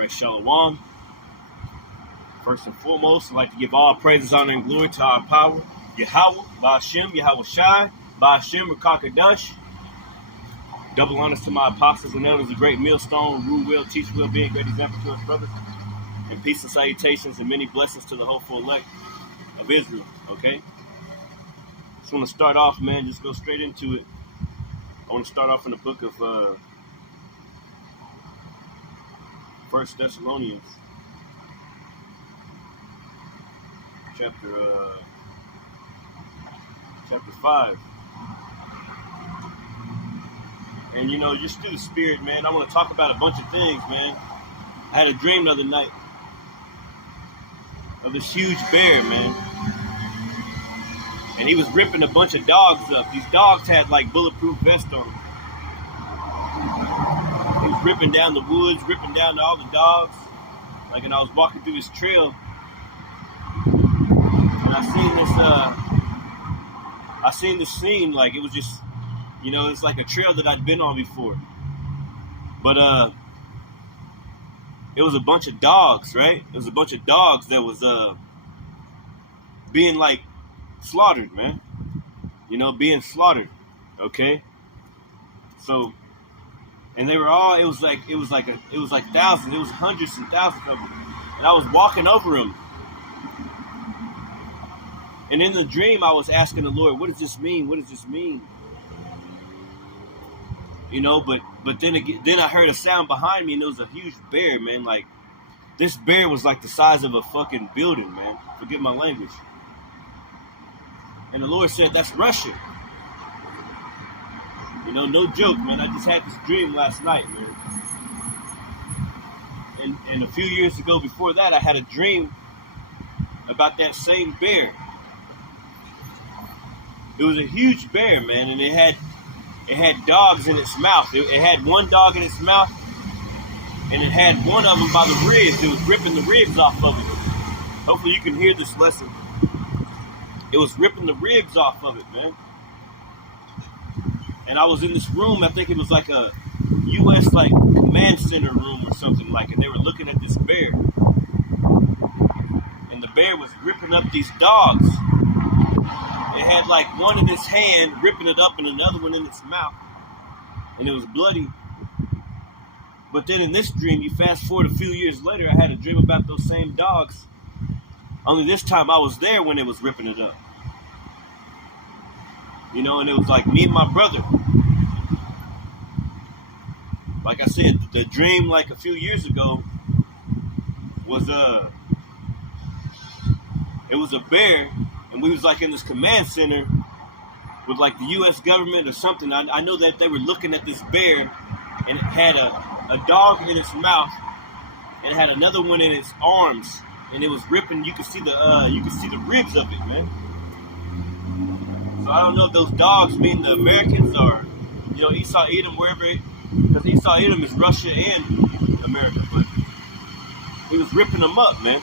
right, Shalom. First and foremost, I'd like to give all praises, honor, and glory to our power, Yahweh, Ba'ashem, Yahweh Shai, Ba'ashem, Rakakadash. Double honors to my apostles and elders, a great millstone, rule well, teach well, being great example to us brothers. And peace and salutations and many blessings to the hopeful elect of Israel, okay? Just want to start off, man, just go straight into it. I want to start off in the book of 1 Thessalonians, chapter 5. And, you know, just through the spirit, man, I want to talk about a bunch of things, man. I had a dream the other night of this huge bear, man. And he was ripping a bunch of dogs up. These dogs had, like, bulletproof vests on them. He was ripping down the woods, ripping down all the dogs. Like, and I was walking through this trail. And I seen this scene, like, it was just, you know, it's like a trail that I'd been on before. But it was a bunch of dogs, right? It was a bunch of dogs that was being, like, slaughtered, man. You know, being slaughtered, okay? So, and they were all, it was like thousands, it was hundreds and thousands of them. And I was walking over them. And in the dream, I was asking the Lord, what does this mean? What does this mean? You know, but then I heard a sound behind me, and it was a huge bear, man. Like, this bear was like the size of a fucking building, man. Forget my language. And the Lord said, that's Russia. You know, no joke, man. I just had this dream last night, man. And a few years ago before that, I had a dream about that same bear. It was a huge bear, man, and it had dogs in its mouth. It had one dog in its mouth, and it had one of them by the ribs. It was ripping the ribs off of it. Hopefully you can hear this lesson. It was ripping the ribs off of it, man. And I was in this room, I think it was like a U.S. like command center room or something like, and they were looking at this bear. And the bear was ripping up these dogs. It had like one in its hand, ripping it up, and another one in its mouth. And it was bloody. But then in this dream, you fast forward a few years later, I had a dream about those same dogs. Only this time I was there when it was ripping it up. You know, and it was like me and my brother. Like I said, the dream like a few years ago was it was a bear, and we was like in this command center with like the U.S. government or something. I know that they were looking at this bear, and it had a dog in its mouth, and it had another one in its arms, and it was ripping. You could see the ribs of it, man. So I don't know if those dogs mean the Americans or, you know, Esau Edom, wherever, because Esau Edom is Russia and America, but he was ripping them up, man.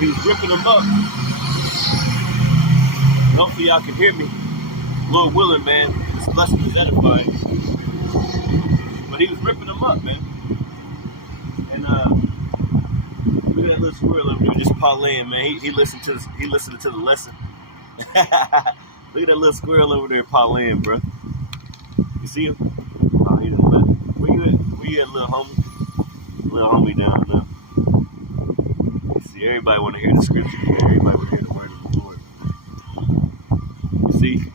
He was ripping them up. And hopefully y'all can hear me. Lord willing, man, this lesson is edifying. But he was ripping them up, man. And look at that little squirrel over there just parlaying, man. He listened to the lesson. Look at that little squirrel over there parlaying, bro. You see him? Oh, he done left. Where you at, little homie? Little homie down there. You see, everybody want to hear the scripture. Everybody want to hear the word of the Lord. You see?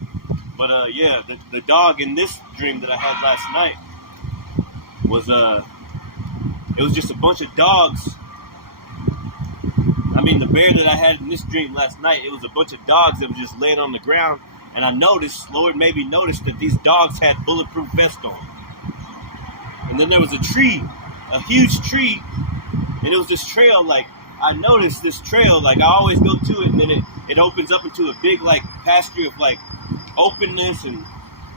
But yeah, the dog in this dream that I had last night was it was just a bunch of dogs. I mean, the bear that I had in this dream last night, it was a bunch of dogs that were just laying on the ground. And I noticed, Lord made me notice that these dogs had bulletproof vests on. And then there was a tree, a huge tree. And it was this trail, like, I noticed this trail, like, I always go to it. And then it opens up into a big, like, pasture of, like, openness. And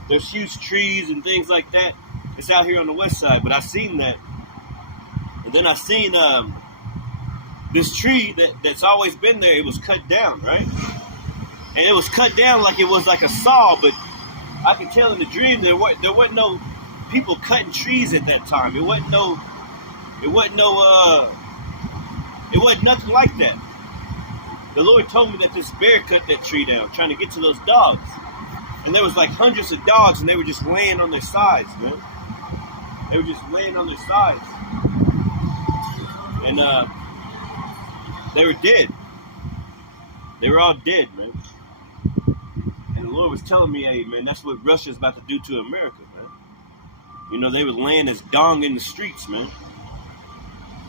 there's huge trees and things like that. It's out here on the west side. But I seen that. And then I seen this tree that's always been there. It was cut down, right? And it was cut down like it was like a saw, but I could tell in the dream there wasn't no people cutting trees at that time. It wasn't no It wasn't no, it wasn't nothing like that. The Lord told me that this bear cut that tree down, trying to get to those dogs. And there was like hundreds of dogs, and they were just laying on their sides, man. They were just laying on their sides. And they were dead. They were all dead, man. And the Lord was telling me, hey, man, that's what Russia's about to do to America, man. You know, they were laying as dung in the streets, man.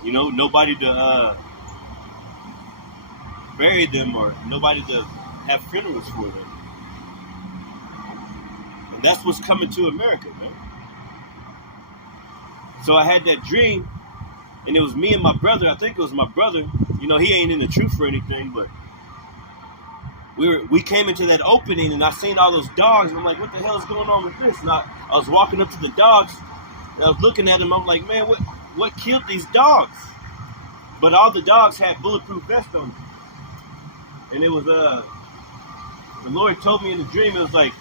You know, nobody to bury them or nobody to have funerals for them. And that's what's coming to America, man. So I had that dream, and it was me and my brother. I think it was my brother. You know, he ain't in the truth or anything, but we came into that opening, and I seen all those dogs, and I'm like, what the hell is going on with this? And I was walking up to the dogs, and I was looking at them. I'm like, man, what killed these dogs? But all the dogs had bulletproof vests on them. And it was, the Lord told me in the dream, it was like,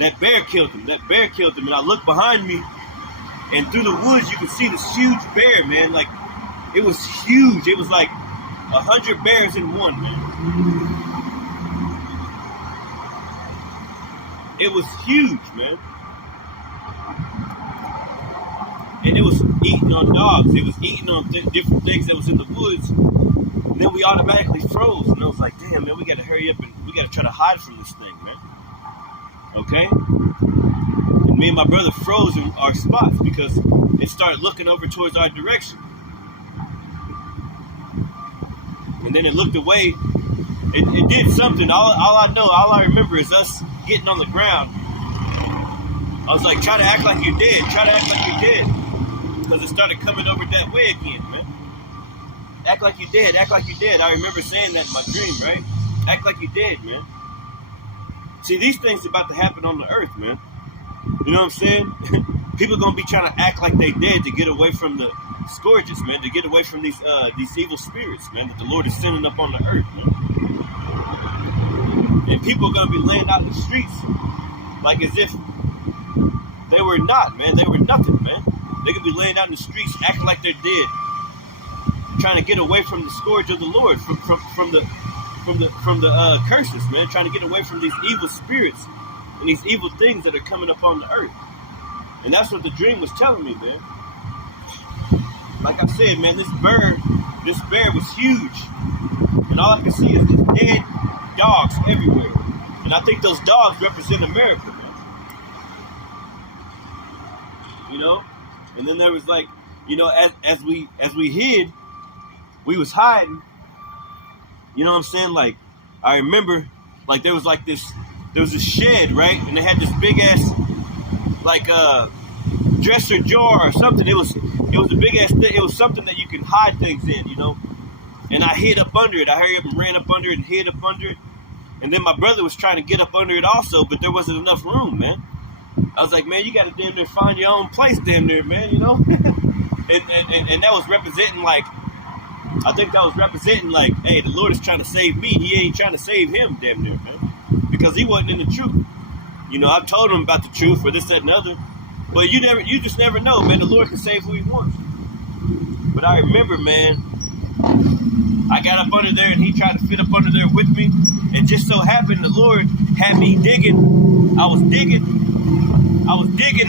that bear killed them. That bear killed them. And I looked behind me, and through the woods, you could see this huge bear, man. Like, it was huge. It was like 100 bears in one, man. It was huge, man. And it was eating on dogs. It was eating on different things that was in the woods. And then we automatically froze. And I was like, damn, man, we got to hurry up and we got to try to hide from this thing, man. Okay? And me and my brother froze in our spots because it started looking over towards our direction. And then it looked away. It did something. All I remember is us getting on the ground. I was like, try to act like you're dead. Try to act like you're dead. Because it started coming over that way again, man. Act like you're dead. Act like you're dead. I remember saying that in my dream, right? Act like you're dead, man. See, these things are about to happen on the earth, man. You know what I'm saying? People are going to be trying to act like they dead to get away from the scourges, man. To get away from these evil spirits, man, that the Lord is sending up on the earth, man. And people are going to be laying out in the streets like as if they were not, man. They were nothing, man. They could be laying out in the streets, acting like they're dead, trying to get away from the scourge of the Lord, from the curses, man. Trying to get away from these evil spirits and these evil things that are coming upon the earth. And that's what the dream was telling me, man. Like I said, man, this bear was huge, and all I could see is these dead dogs everywhere. And I think those dogs represent America, man. You know? And then there was like, you know, as we hid, we was hiding. You know what I'm saying? Like, I remember, like there was a shed, right? And they had this big ass, like dresser drawer or something. It was a big ass thing. It was something that you can hide things in, you know. And I hid up under it. I hurried up and ran up under it and hid up under it. And then my brother was trying to get up under it also, but there wasn't enough room, man. I was like, man, you got to damn near find your own place damn near, man, you know? and that was representing like, I think that was representing like, hey, the Lord is trying to save me. He ain't trying to save him damn near, man. Because he wasn't in the truth. You know, I've told him about the truth or this, that, and other. But you just never know, man. The Lord can save who he wants. But I remember, man, I got up under there and he tried to fit up under there with me. And just so happened the Lord had me digging. I was digging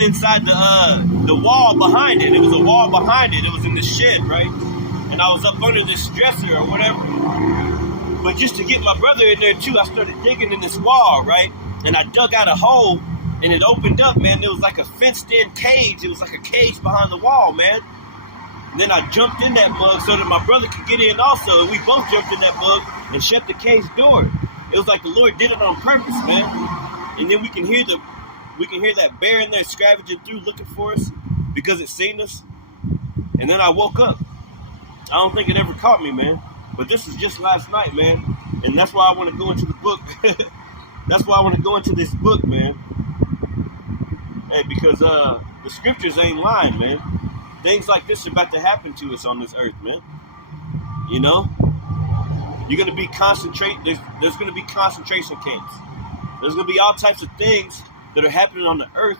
inside the wall behind it. It was a wall behind it. It was in the shed, right? And I was up under this dresser or whatever. But just to get my brother in there too, I started digging in this wall, right? And I dug out a hole and it opened up, man. It was like a fenced in cage. It was like a cage behind the wall, man. And then I jumped in that mug so that my brother could get in also. And we both jumped in that mug and shut the cage door. It was like the Lord did it on purpose, man. And then we can hear that bear in there scavenging through looking for us because it seen us. And then I woke up. I don't think it ever caught me, man. But this is just last night, man. And that's why I want to go into the book. That's why I want to go into this book, man. Hey, because the scriptures ain't lying, man. Things like this are about to happen to us on this earth, man. You know? You're going to be there's going to be concentration camps. There's going to be all types of things that are happening on the earth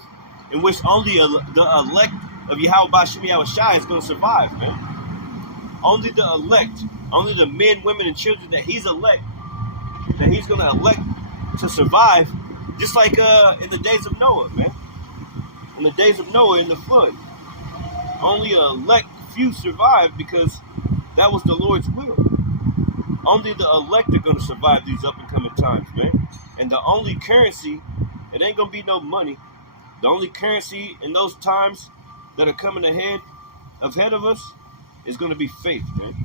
in which only the elect of Yahweh Bashim Yahushai is going to survive, man. Only the elect, only the men, women, and children that he's going to elect to survive, just like in the days of Noah, man. In the days of Noah in the flood. Only a elect few survived because that was the Lord's will. Only the elect are going to survive these up and coming times, man. And the only currency, it ain't going to be no money. The only currency in those times that are coming ahead of us is going to be faith, man.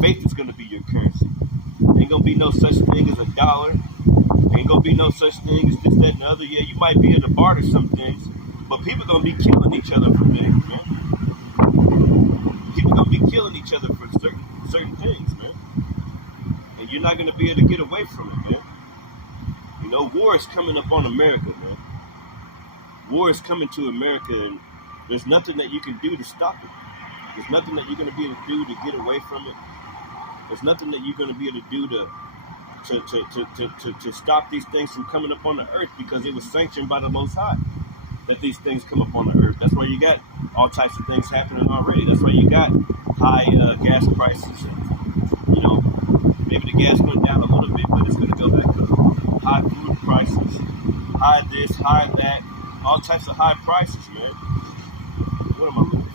Faith is going to be your currency. Ain't going to be no such thing as a dollar. Ain't going to be no such thing as this, that, and the other. Yeah, you might be able to barter some things, but people are going to be killing each other for things, man. People are going to be killing each other for certain things, man. And you're not going to be able to get away from it, man. You know, war is coming up on America, man. War is coming to America, and there's nothing that you can do to stop it. There's nothing that you're going to be able to do to get away from it. There's nothing that you're going to be able to do to stop these things from coming up on the earth, because it was sanctioned by the Most High that these things come up on the earth. That's why you got all types of things happening already. That's why you got high gas prices. And, you know, maybe the gas went down a little bit, but it's going to go back to high food prices, high this, high that, all types of high prices, man. What am I looking for?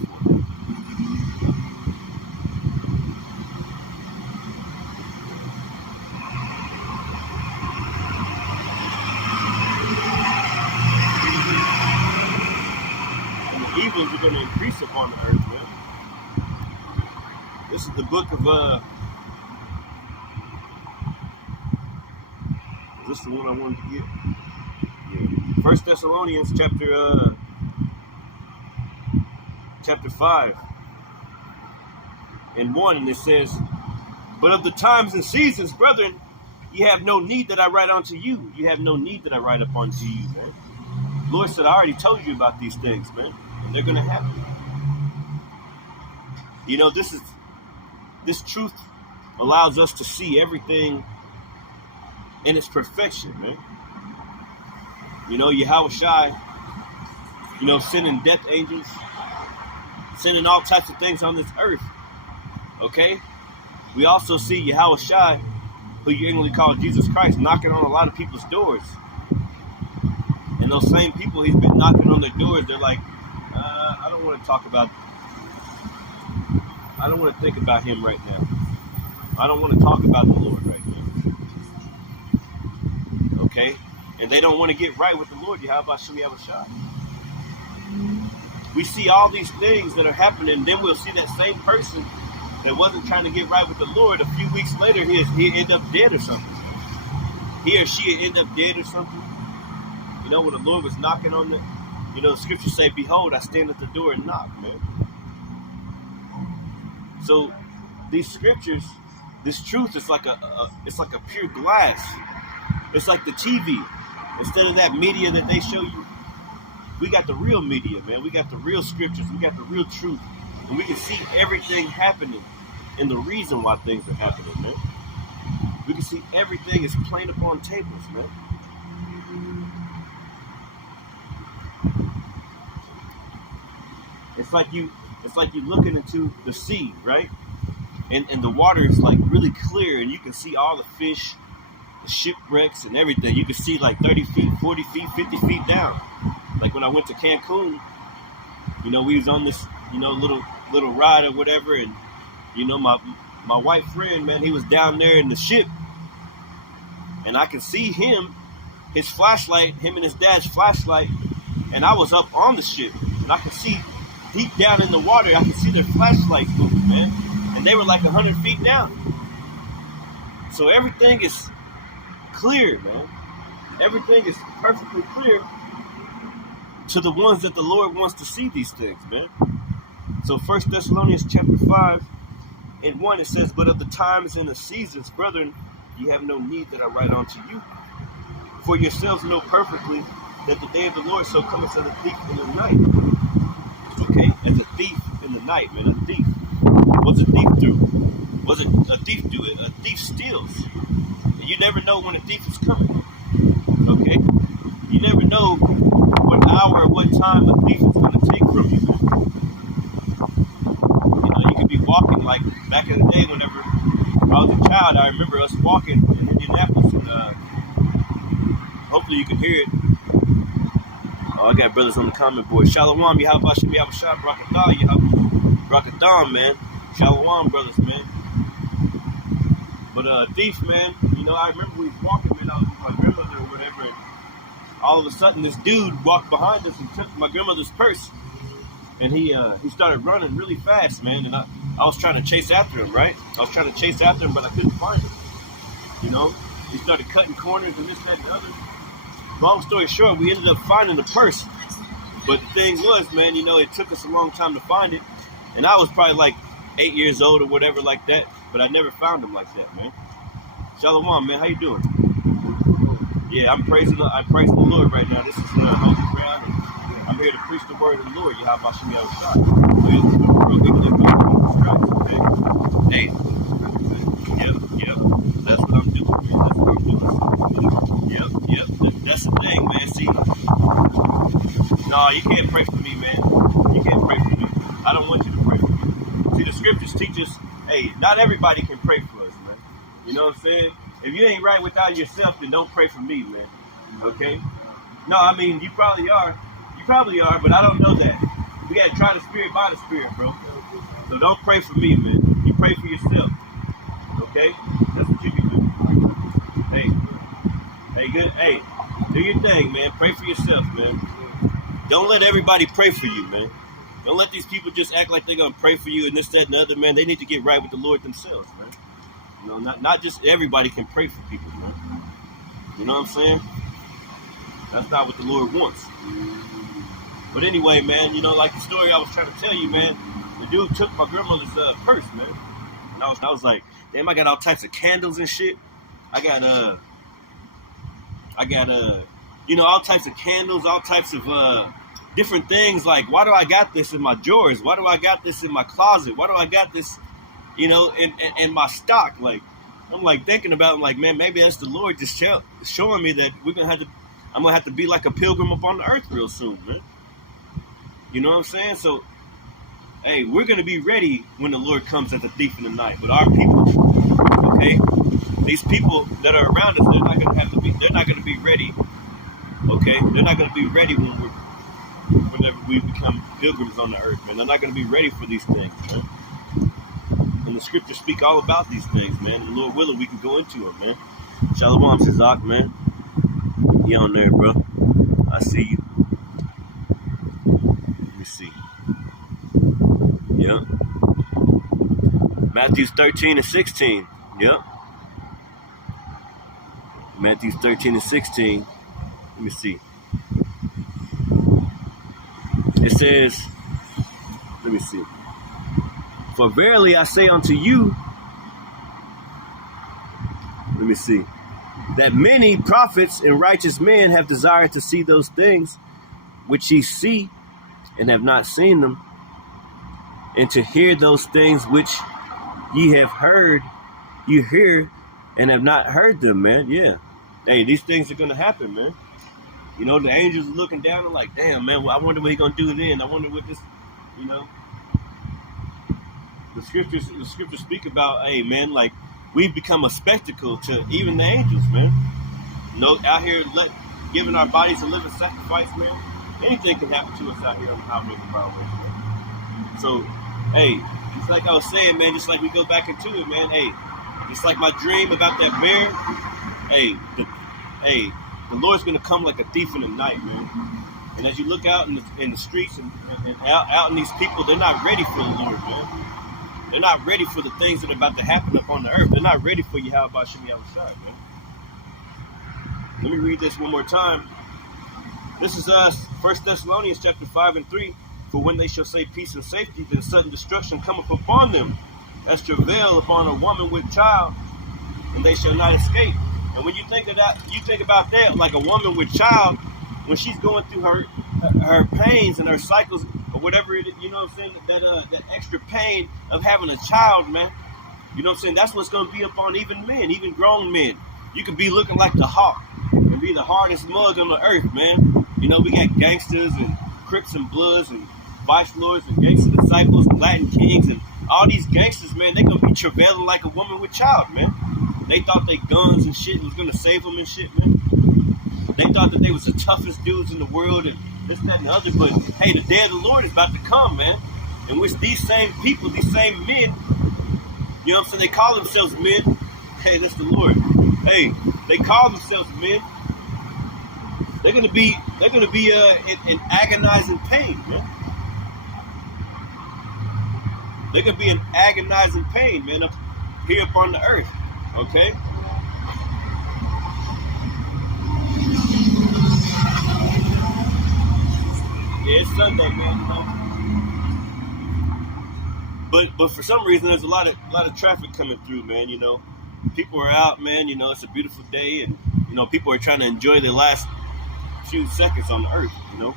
Evils are going to increase upon the earth, man. This is the book of is this the one I wanted to get? Yeah. 1 Thessalonians chapter 5 and 1, and it says, "But of the times and seasons, brethren, ye have no need that I write unto you." You have no need that I write up unto you, man. The Lord said, I already told you about these things, man. And they're going to happen. You know, this truth allows us to see everything in its perfection, man. You know, Yahushai, you know, sending death angels, sending all types of things on this earth. Okay? We also see Yahushai, who you English call Jesus Christ, knocking on a lot of people's doors. And those same people he's been knocking on their doors, they're like, I don't want to think about him right now. I don't want to talk about the Lord right now. Okay? And they don't want to get right with the Lord. How about Shemi Yahushai? We see all these things that are happening, and then we'll see that same person that wasn't trying to get right with the Lord. A few weeks later, he'll end up dead or something. He or she will end up dead or something. You know, when the Lord was knocking on the, you know, the scriptures say, "Behold, I stand at the door and knock," man. So these scriptures, this truth is like it's like a pure glass. It's like the TV. Instead of that media that they show you, we got the real media, man. We got the real scriptures. We got the real truth. And we can see everything happening and the reason why things are happening, man. We can see everything is plain upon tables, man. It's like you looking into the sea, right? And the water is like really clear, and you can see all the fish, the shipwrecks, and everything. You can see like 30 feet, 40 feet, 50 feet down. Like when I went to Cancun, you know, we was on this, you know, little ride or whatever, and you know, my white friend, man, he was down there in the ship, and I could see him, his flashlight, him and his dad's flashlight, and I was up on the ship, and I could see deep down in the water, I could see their flashlights moving, man, and they were like 100 feet down. So everything is clear, man. Everything is perfectly clear to the ones that the Lord wants to see these things, man. So 1 Thessalonians chapter 5 and 1, it says, "But of the times and the seasons, brethren, ye have no need that I write unto you. For yourselves know perfectly that the day of the Lord so cometh as a thief in the night." Okay, as a thief in the night, man. A thief. What's a thief do? What's a thief do? A thief steals. You never know when a thief is coming. Okay? You never know what hour or what time a thief is going to take from you. walking, like back in the day whenever I was a child. I remember us walking in Indianapolis, and hopefully you can hear it. Oh, I got brothers on the comment board. Shalom, Yahweh Shem, Yahweh Shah, Brakadam, man. Shalom, brothers, man. But thief, man, you know, I remember we was walking, man, I was with my grandmother or whatever, and all of a sudden this dude walked behind us and took my grandmother's purse. And he started running really fast, man, and I was trying to chase after him, right? I was trying to chase after him, but I couldn't find him. You know, he started cutting corners and this, that, and the other. Long story short, we ended up finding the purse. But the thing was, man, you know, it took us a long time to find it. And I was probably like 8 years old or whatever like that, but I never found him like that, man. Shalom, man, how you doing? Yeah, I praise the Lord right now. This is holy ground, and I'm here to preach the word of the Lord. Yahweh Shem Yahushua. Hey, yep. That's what I'm doing, man. That's what I'm doing. Yep. That's the thing, man. See, no, you can't pray for me, man. You can't pray for me. I don't want you to pray for me. See, the scriptures teach us, hey, not everybody can pray for us, man. You know what I'm saying? If you ain't right without yourself, then don't pray for me, man. Okay? No, I mean, you probably are. You probably are, but I don't know that. We got to try the spirit by the spirit, bro. So don't pray for me, man. You pray for yourself. Okay? That's what you can do. Hey, good. Hey, do your thing, man. Pray for yourself, man. Don't let everybody pray for you, man. Don't let these people just act like they're going to pray for you and this, that, and the other, man. They need to get right with the Lord themselves, man. You know, not just everybody can pray for people, man. You know what I'm saying? That's not what the Lord wants. But anyway, man, you know, like the story I was trying to tell you, man, the dude took my grandmother's purse, man. And I was like, damn, I got all types of candles and shit. I got you know, all types of candles, all types of different things. Like, why do I got this in my drawers? Why do I got this in my closet? Why do I got this, you know, in my stock? Like, I'm like thinking about, I'm like, man, maybe that's the Lord just showing me that I'm gonna have to be like a pilgrim upon the earth real soon, man. You know what I'm saying? So, hey, we're gonna be ready when the Lord comes as a thief in the night. But our people, okay, these people that are around us, they're not gonna be ready. Okay, they're not gonna be ready whenever we become pilgrims on the earth, man. They're not gonna be ready for these things, man. And the scriptures speak all about these things, man. And Lord willing, we can go into them, man. Shalom, Shazak, man. You on there, bro? I see you. Let me see. Yep. Matthew 13 and 16. Yep. Matthew 13 and 16. Let me see. It says, let me see. For verily I say unto you, let me see, that many prophets and righteous men have desired to see those things which ye see and have not seen them, and to hear those things which ye have heard, you hear and have not heard them, man. Yeah. Hey, these things are going to happen, man. You know, the angels are looking down and like, damn, man, well, I wonder what he's going to do then. I wonder what this, you know. The scriptures speak about, hey, man, like, we've become a spectacle to even the angels, man. You know, out here giving our bodies a living sacrifice, man. Anything can happen to us out here on the highways and byways, man. So, hey, just like I was saying, man, just like we go back into it, man, hey, just like my dream about that bear, the Lord's going to come like a thief in the night, man. And as you look out in the streets and out in these people, they're not ready for the Lord, man. They're not ready for the things that are about to happen upon the earth. They're not ready for Yahweh Shem Yahushua, man. Let me read this one more time. This is 1 Thessalonians chapter 5 and 3. For when they shall say peace and safety, then sudden destruction cometh upon them, as travail upon a woman with child, and they shall not escape. And when you think of that, you think about that, like a woman with child, when she's going through her pains and her cycles, or whatever it is, you know what I'm saying, that extra pain of having a child, man. You know what I'm saying? That's what's going to be upon even men, even grown men. You could be looking like the Hawk and be the hardest mug on the earth, man. You know, we got gangsters and Crips and Bloods and Vice Lords and gangster disciples and Latin kings and all these gangsters, man, they gonna be travailing like a woman with child, man. They thought they guns and shit was gonna save them and shit, man. They thought that they was the toughest dudes in the world and this, that, and the other. But hey, the day of the Lord is about to come, man. In which these same people, these same men, you know what I'm saying? They call themselves men. Hey, that's the Lord. Hey, they call themselves men. They're gonna be in agonizing pain, man. They're gonna be in agonizing pain, man, up here up on the earth. Okay? Yeah, it's Sunday, man. But for some reason, there's a lot of traffic coming through, man. You know, people are out, man. You know, it's a beautiful day, and you know, people are trying to enjoy their last few seconds on the earth. You know.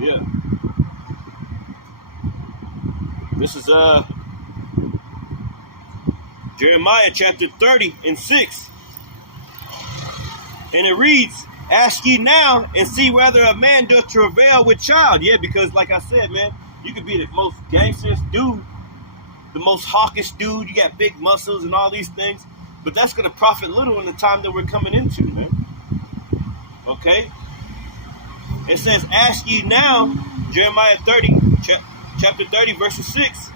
Yeah. This is Jeremiah chapter 30 and 6. And it reads, ask ye now and see whether a man doth travail with child. Yeah, because like I said, man, you could be the most gangsterous dude, the most hawkish dude, you got big muscles and all these things, but that's going to profit little in the time that we're coming into, man. Okay? It says, ask ye now, Jeremiah 30, chapter 30, verses 6.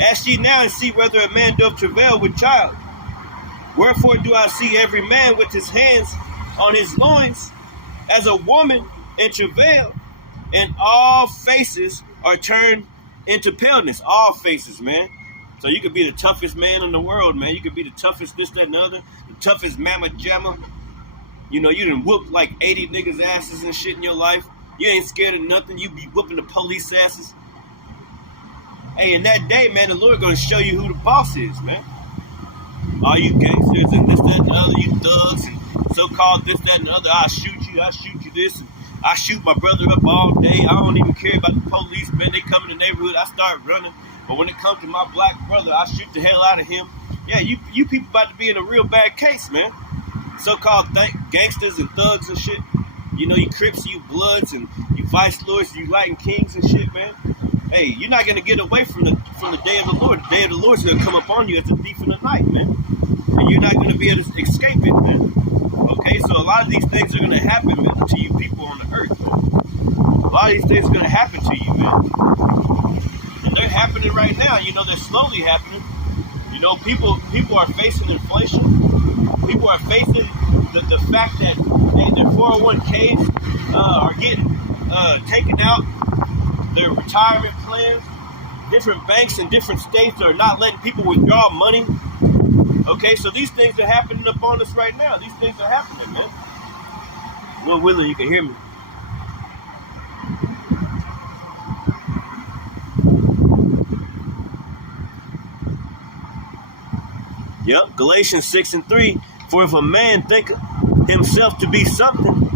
Ask ye now and see whether a man doth travail with child. Wherefore do I see every man with his hands on his loins as a woman in travail, and all faces are turned into paleness. All faces, man. So you could be the toughest man in the world, man. You could be the toughest this, that, and the other. The toughest mamma jamma. You know, you done whooped like 80 niggas' asses and shit in your life. You ain't scared of nothing. You be whooping the police asses. Hey, in that day, man, the Lord gonna show you who the boss is, man. All you gangsters and this, that, and the other, you thugs and so-called this, that, and the other. I shoot you this, and I shoot my brother up all day. I don't even care about the police, man. They come in the neighborhood, I start running. But when it comes to my black brother, I shoot the hell out of him. Yeah, you people about to be in a real bad case, man. So-called gangsters and thugs and shit. You know, you Crips, you Bloods, and you Vice Lords, you Latin Kings and shit, man. Hey, you're not gonna get away from the day of the Lord. The day of the Lord's gonna come upon you as a thief in the night, man. And you're not gonna be able to escape it, man. Okay, so a lot of these things are gonna happen, man, to you people on the earth, man. A lot of these things are gonna happen to you, man. And they're happening right now. You know, they're slowly happening. You know, people are facing inflation. People are facing the fact that their 401ks are getting taken out. Their retirement plans. Different banks in different states are not letting people withdraw money. Okay, so these things are happening upon us right now. These things are happening, man. Well, Willie, you can hear me. Yep, Galatians 6 and 3. For if a man think himself to be something,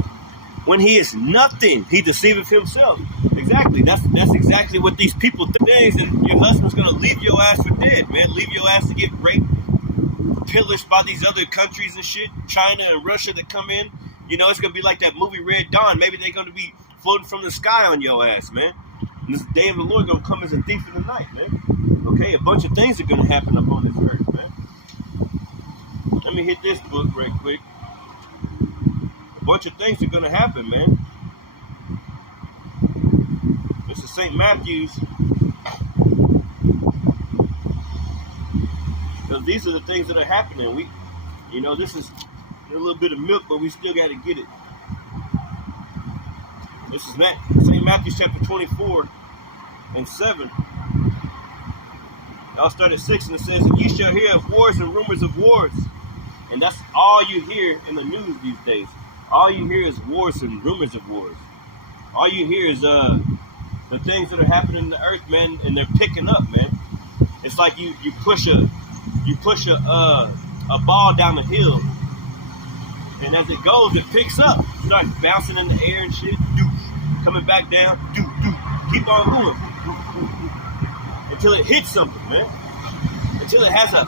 when he is nothing, he deceiveth himself. Exactly. That's exactly what these people think. And your husband's gonna leave your ass for dead, man. Leave your ass to get raped, pillaged by these other countries and shit, China and Russia that come in. You know, it's gonna be like that movie Red Dawn. Maybe they're gonna be floating from the sky on your ass, man. And this day of the Lord gonna come as a thief in the night, man. Okay, a bunch of things are gonna happen up on this earth, man. Let me hit this book right quick. A bunch of things are gonna happen, man. This is St. Matthew's. So these are the things that are happening. You know, this is a little bit of milk, but we still got to get it. This is St. Matthew chapter 24 and 7. I'll start at 6, and it says, and ye shall hear of wars and rumors of wars. And that's all you hear in the news these days. All you hear is wars and rumors of wars. All you hear is the things that are happening in the earth, man, and they're picking up, man. It's like you push a ball down the hill, and as it goes, it picks up, starts bouncing in the air and shit, coming back down, keep on going until it hits something, man. Until it has a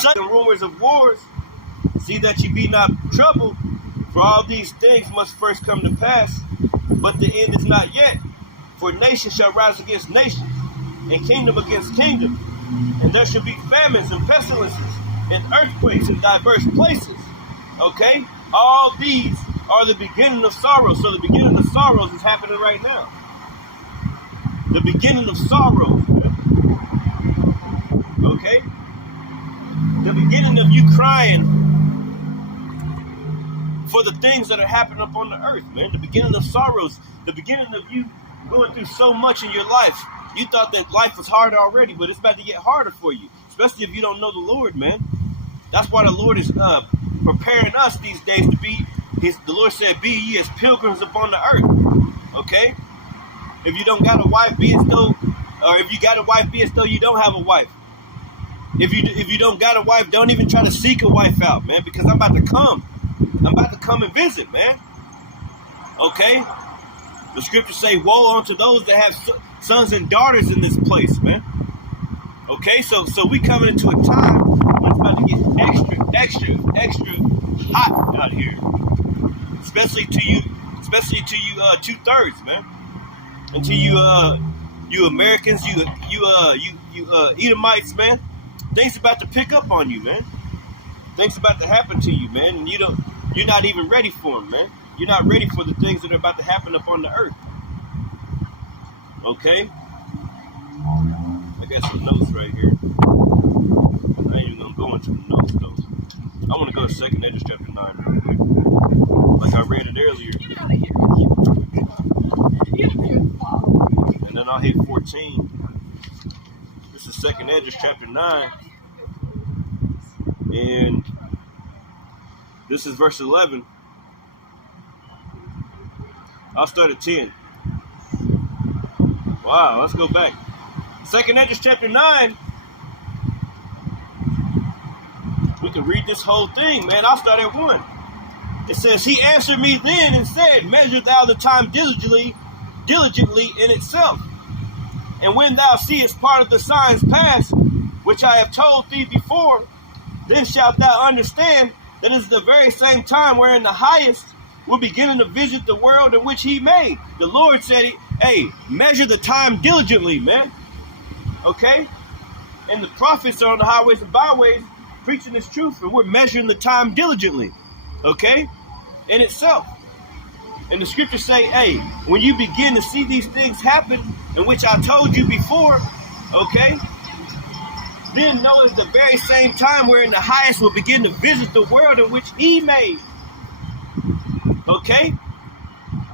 sudden rumors of wars. See that ye be not troubled, for all these things must first come to pass, but the end is not yet. For nation shall rise against nation, and kingdom against kingdom, and there shall be famines and pestilences, and earthquakes in diverse places. Okay? All these are the beginning of sorrows. So the beginning of sorrows is happening right now. The beginning of sorrows. Okay? The beginning of you crying for the things that are happening up on the earth, man. The beginning of sorrows. The beginning of you going through so much in your life. You thought that life was hard already, but it's about to get harder for you. Especially if you don't know the Lord, man. That's why the Lord is preparing us these days to be the Lord said, be ye as pilgrims upon the earth. Okay? If you don't got a wife, be as though, or if you got a wife, be as though you don't have a wife. If you don't got a wife, don't even try to seek a wife out, man, because I'm about to come. I'm about to come and visit, man. Okay? The scriptures say, woe unto those that have sons and daughters in this place, man. Okay, so we coming into a time when it's about to get extra hot out here. Especially to you 2/3, man. And to you Americans, you Edomites, man. Things about to pick up on you, man. Things about to happen to you, man, and you're not even ready for them, man. You're not ready for the things that are about to happen up on the earth. Okay? I got some notes right here. I ain't even gonna go into the notes though. I want to go to 2nd Esdras chapter 9 real quick. Like I read it earlier. And then I'll hit 14. This is 2nd Esdras chapter 9. And this is verse 11. I'll start at 10. Wow, let's go back. 2nd Esdras chapter 9. We can read this whole thing, man. I'll start at 1. It says, he answered me then and said, measure thou the time diligently in itself. And when thou seest part of the signs pass, which I have told thee before, then shalt thou understand that it is the very same time wherein the highest will begin to visit the world in which he made. The Lord said, hey, measure the time diligently, man. Okay? And the prophets are on the highways and byways preaching this truth, and we're measuring the time diligently. Okay? In itself. And the scriptures say, hey, when you begin to see these things happen, in which I told you before, okay, then know it's the very same time wherein the highest will begin to visit the world in which he made. Okay?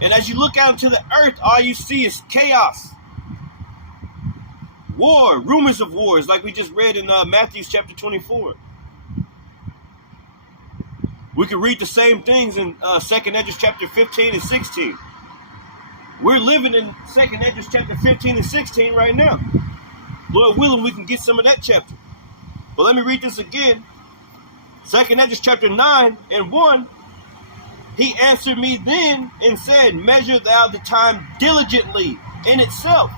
And as you look out into the earth, all you see is chaos. War, rumors of wars, like we just read in Matthew chapter 24. We can read the same things in 2nd Esdras chapter 15 and 16. We're living in 2nd Esdras chapter 15 and 16 right now. Lord willing, we can get some of that chapter. But let me read this again. 2nd Esdras chapter 9 and 1. He answered me then and said, measure thou the time diligently in itself.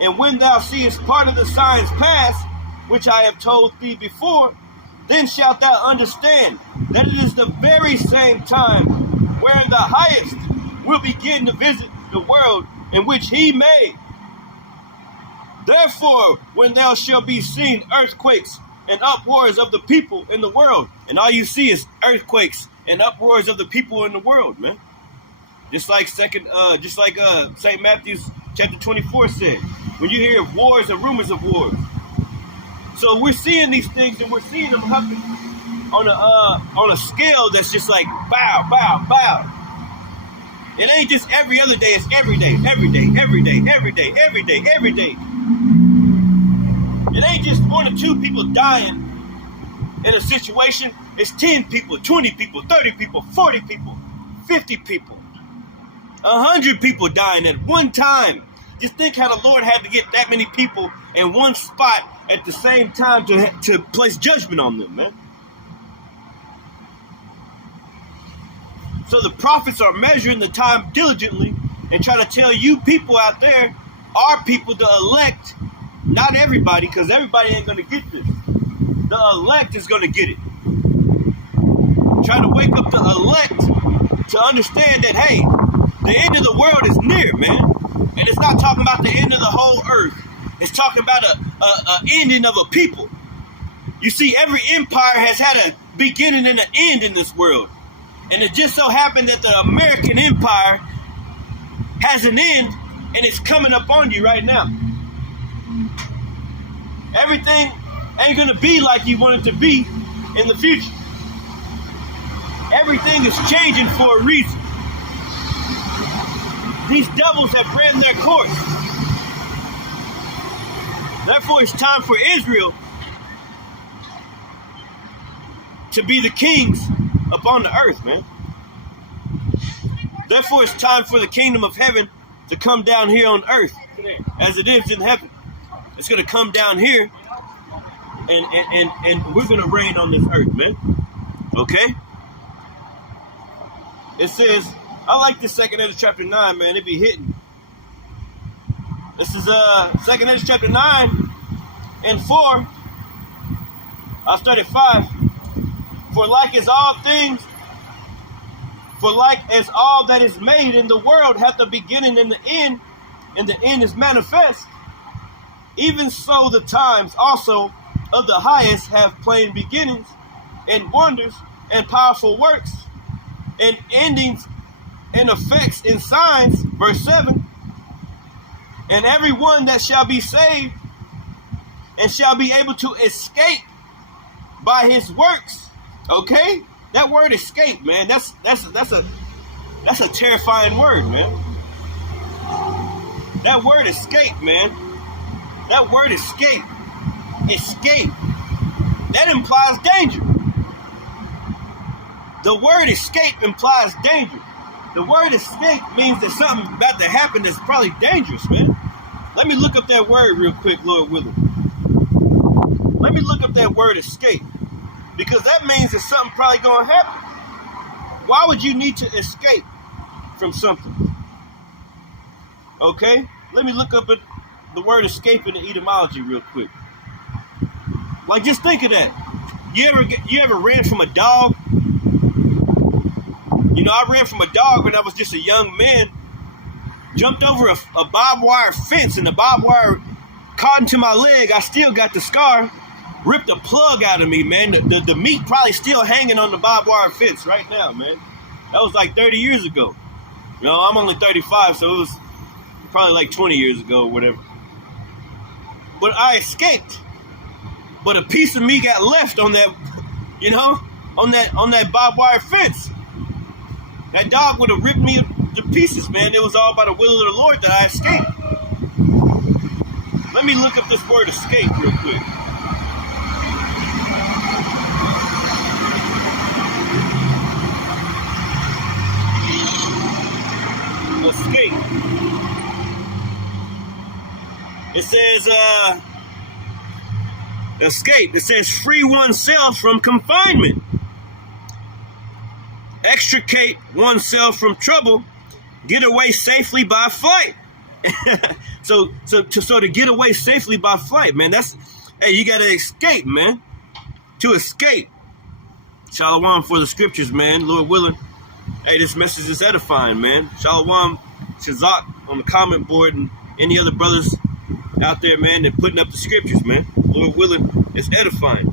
And when thou seest part of the signs pass, which I have told thee before, then shalt thou understand that it is the very same time wherein the highest will begin to visit the world in which he made. Therefore, when thou shalt be seen earthquakes and uproars of the people in the world, and all you see is earthquakes and uproars of the people in the world, man. Just like St. Matthew's chapter 24 said, when you hear of wars or rumors of wars. So we're seeing these things, and we're seeing them happen on a scale that's just like bow, bow, bow. It ain't just every other day, it's every day, every day, every day, every day, every day, every day. It ain't just 1 or 2 people dying in a situation. It's 10 people, 20 people, 30 people, 40 people, 50 people, 100 people dying at one time. Just think how the Lord had to get that many people in one spot at the same time to place judgment on them, man. So the prophets are measuring the time diligently and trying to tell you people out there, our people, the elect, not everybody, because everybody ain't going to get this. the elect is going to get it. Try to wake up the elect to understand that, hey, the end of the world is near, man. And it's not talking about the end of the whole earth. It's talking about a ending of a people. You see, every empire has had a beginning and an end in this world. And it just so happened that the American empire has an end, and it's coming up on you right now. Everything ain't going to be like you want it to be in the future. Everything is changing for a reason. These devils have ran their course. Therefore, it's time for Israel to be the kings upon the earth, man. Therefore, it's time for the kingdom of heaven to come down here on earth as it is in heaven. It's going to come down here, and we're going to reign on this earth, man. Okay? It says, I like this 2 Ezra chapter 9, man. It be hitting. This is 2 Ezra chapter 9 and 4. I'll start at 5. For like as all that is made in the world hath a beginning and the end is manifest, even so the times also of the highest have plain beginnings, and wonders, and powerful works, and endings, and effects, and signs. Verse 7. And every one that shall be saved, and shall be able to escape by his works. Okay? That word escape, man, that's a terrifying word, man. That word escape, man. That word escape. Escape. That implies danger. The word escape implies danger. The word escape means that something about to happen that's probably dangerous, man. Let me look up that word real quick, Lord willing. Let me look up that word escape. Because that means that something probably going to happen. Why would you need to escape from something? Okay? Let me look up at the word escape in the etymology real quick. Like, just think of that. You ever ran from a dog? You know, I ran from a dog when I was just a young man. Jumped over a barbed wire fence, and the barbed wire caught into my leg. I still got the scar. Ripped a plug out of me, man. The meat probably still hanging on the barbed wire fence right now, man. That was like 30 years ago. You know, I'm only 35, so it was probably like 20 years ago or whatever. But I escaped. But a piece of me got left on that, you know, on that barbed wire fence. That dog would have ripped me to pieces, man. It was all by the will of the Lord that I escaped. Let me look up this word escape real quick. Escape. It says, escape. It says free oneself from confinement. Extricate oneself from trouble. Get away safely by flight. So to get away safely by flight, man, hey, you gotta escape, man. To escape. Shalom for the scriptures, man. Lord willing. Hey, this message is edifying, man. Shalom, Shazak on the comment board, and any other brothers out there, man, that putting up the scriptures, man. Lord willing, it's edifying.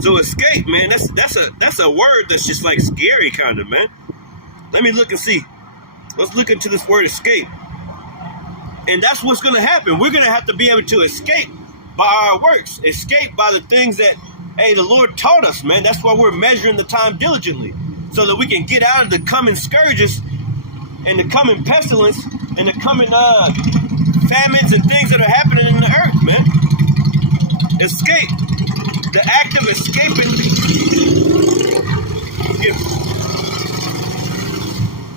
So escape, man. That's a word that's just like scary, kind of, man. Let me look and see. Let's look into this word escape. And that's what's going to happen. We're going to have to be able to escape by our works. Escape by the things that, hey, the Lord taught us, man. That's why we're measuring the time diligently, so that we can get out of the coming scourges and the coming pestilence and the coming famines and things that are happening in the earth, man. Escape. The act of escaping.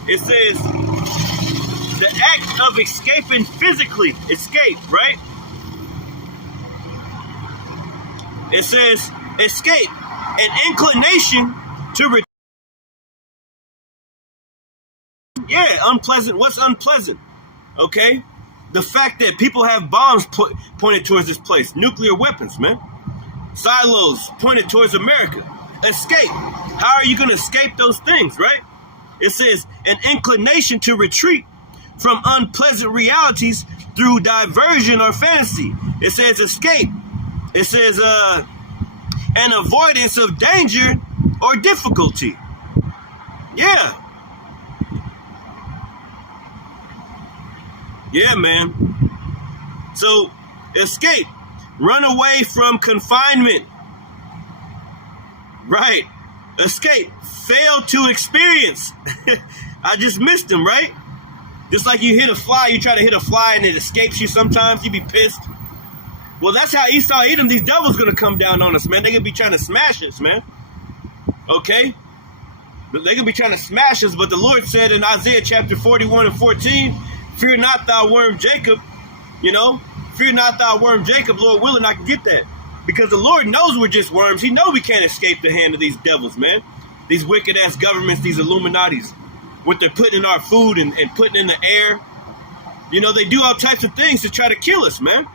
It says the act of escaping physically. Escape, right? It says escape. An inclination to yeah, unpleasant. What's unpleasant? Okay? The fact that people have bombs pointed towards this place. Nuclear weapons, man. silos pointed towards America. Escape. How are you going to escape those things, right? It says an inclination to retreat from unpleasant realities through diversion or fantasy. It says escape. It says an avoidance of danger or difficulty. Yeah. Yeah, man. So, escape. Run away from confinement. Right. Escape. Fail to experience. I just missed him, right? Just like you hit a fly, you try to hit a fly and it escapes you sometimes, you be pissed. Well, that's how Esau Edom, these devils gonna come down on us, man. They gonna be trying to smash us, man. Okay? But they gonna be trying to smash us, but the Lord said in Isaiah chapter 41 and 14, fear not thou worm Jacob, fear not thou worm Jacob, Lord willing, I can get that. Because the Lord knows we're just worms. He knows we can't escape the hand of these devils, man. These wicked ass governments, these Illuminatis, what they're putting in our food and putting in the air. They do all types of things to try to kill us, man.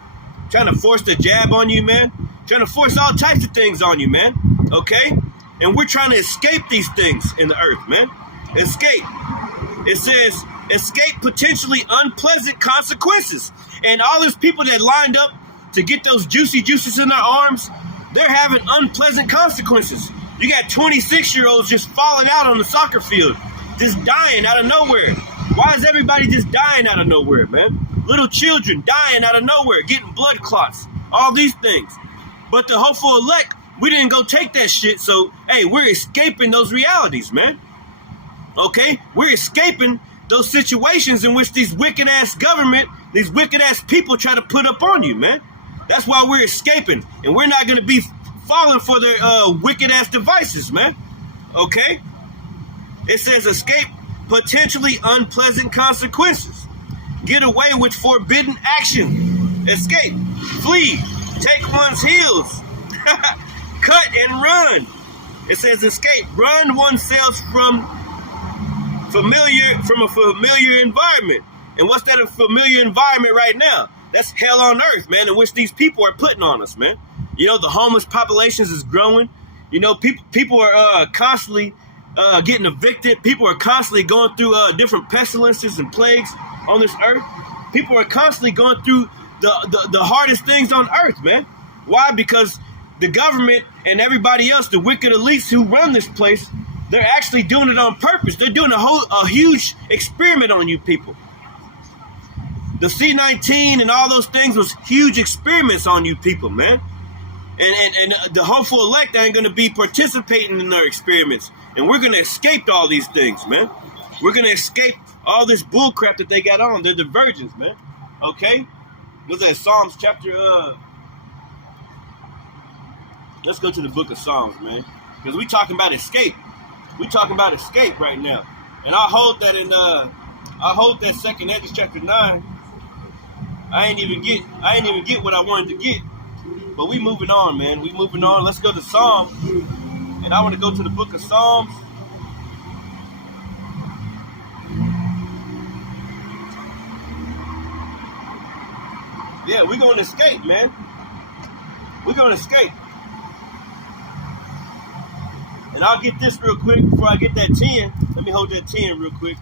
Trying to force the jab on you, man. Trying to force all types of things on you, man. Okay? And we're trying to escape these things in the earth, man. Escape. It says, escape potentially unpleasant consequences. And all those people that lined up to get those juicy juices in their arms, they're having unpleasant consequences. You got 26-year-olds just falling out on the soccer field, just dying out of nowhere. Why is everybody just dying out of nowhere, man? Little children dying out of nowhere, getting blood clots, all these things. But the hopeful elect, we didn't go take that shit, so, hey, we're escaping those realities, man. Okay? We're escaping those situations in which these wicked-ass government, these wicked-ass people try to put up on you, man. That's why we're escaping, and we're not going to be falling for their wicked-ass devices, man. Okay? It says escape potentially unpleasant consequences. Get away with forbidden action. Escape. Flee. Take one's heels. Cut and run. It says escape. Run oneself from a familiar environment. And what's that a familiar environment right now? That's hell on earth, man, in which these people are putting on us, man. The homeless populations is growing. People are constantly getting evicted. People are constantly going through different pestilences and plagues on this earth. People are constantly going through the hardest things on earth, man. Why? Because the government and everybody else, the wicked elites who run this place, they're actually doing it on purpose. They're doing a huge experiment on you people. The C-19 and all those things was huge experiments on you people, man. And the hopeful elect ain't going to be participating in their experiments. And we're going to escape all these things, man. We're going to escape all this bull crap that they got on. They're the virgins, man. Okay? What's that? Psalms chapter... Let's go to the book of Psalms, man. Because we talking about escape. We talking about escape right now. And I hold that in... I hold that 2nd Esdras chapter 9. I ain't even get what I wanted to get. But we moving on, man. We moving on. Let's go to Psalms. And I want to go to the book of Psalms. Yeah, we're going to escape, man. We're going to escape. And I'll get this real quick before I get that 10. Let me hold that 10 real quick.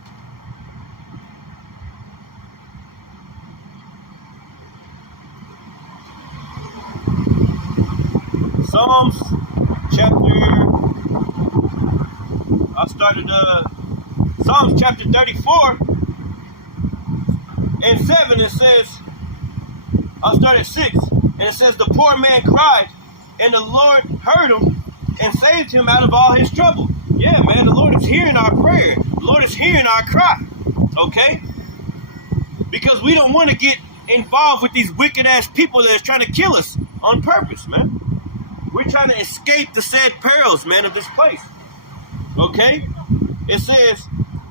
Psalms chapter 34 and 7, it says, I'll start at 6, and it says, the poor man cried, and the Lord heard him and saved him out of all his trouble. Yeah, man, the Lord is hearing our prayer. The Lord is hearing our cry, okay? Because we don't want to get involved with these wicked-ass people that are trying to kill us on purpose, man. We're trying to escape the sad perils, man, of this place. Okay? It says,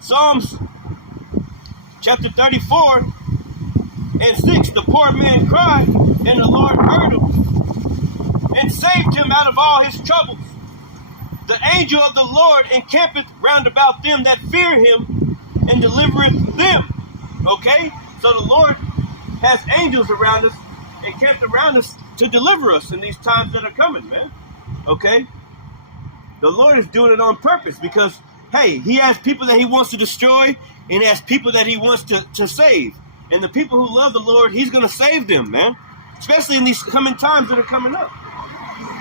Psalms chapter 34 and 6, the poor man cried, and the Lord heard him, and saved him out of all his troubles. The angel of the Lord encampeth round about them that fear him, and delivereth them. Okay? So the Lord has angels around us, encamped around us, to deliver us in these times that are coming, man. Okay? The Lord is doing it on purpose because, hey, he has people that he wants to destroy and he has people that he wants to save. And the people who love the Lord, he's going to save them, man. Especially in these coming times that are coming up.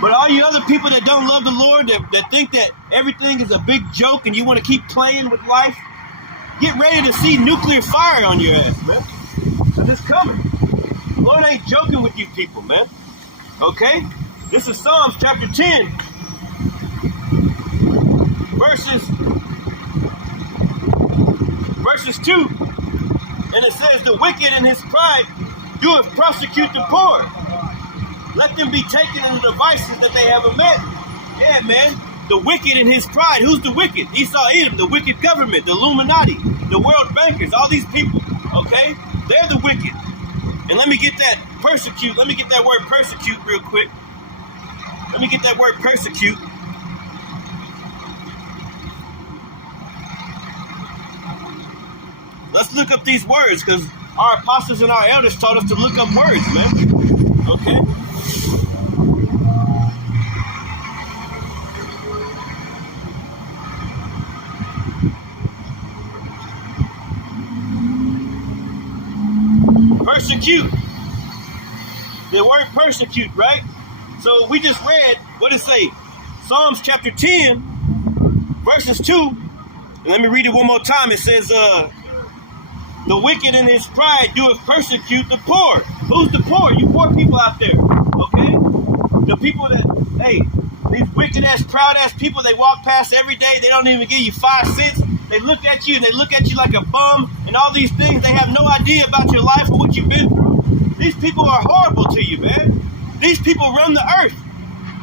But all you other people that don't love the Lord, that think that everything is a big joke and you want to keep playing with life, get ready to see nuclear fire on your ass, man. Because it's coming. The Lord ain't joking with you people, man. Okay? This is Psalms chapter 10. Verses 2. And it says, the wicked in his pride doeth prosecute the poor. Let them be taken in the devices that they have met. Yeah, man. The wicked in his pride. Who's the wicked? Esau, Edom, the wicked government, the Illuminati, the world bankers, all these people. Okay? They're the wicked. And let me get that persecute. Let me get that word persecute real quick. Let me get that word persecute. Let's look up these words because our apostles and our elders taught us to look up words, man. Okay? Persecute. The word persecute, right? So we just read, what did it say? Psalms chapter 10, verses 2. And let me read it one more time. It says, the wicked in his pride doeth persecute the poor. Who's the poor? You poor people out there. Okay? The people that, hey, these wicked ass, proud ass people, they walk past every day. They don't even give you 5 cents. They look at you and they look at you like a bum and all these things. They have no idea about your life or what you've been through. These people are horrible to you, man. These people run the earth.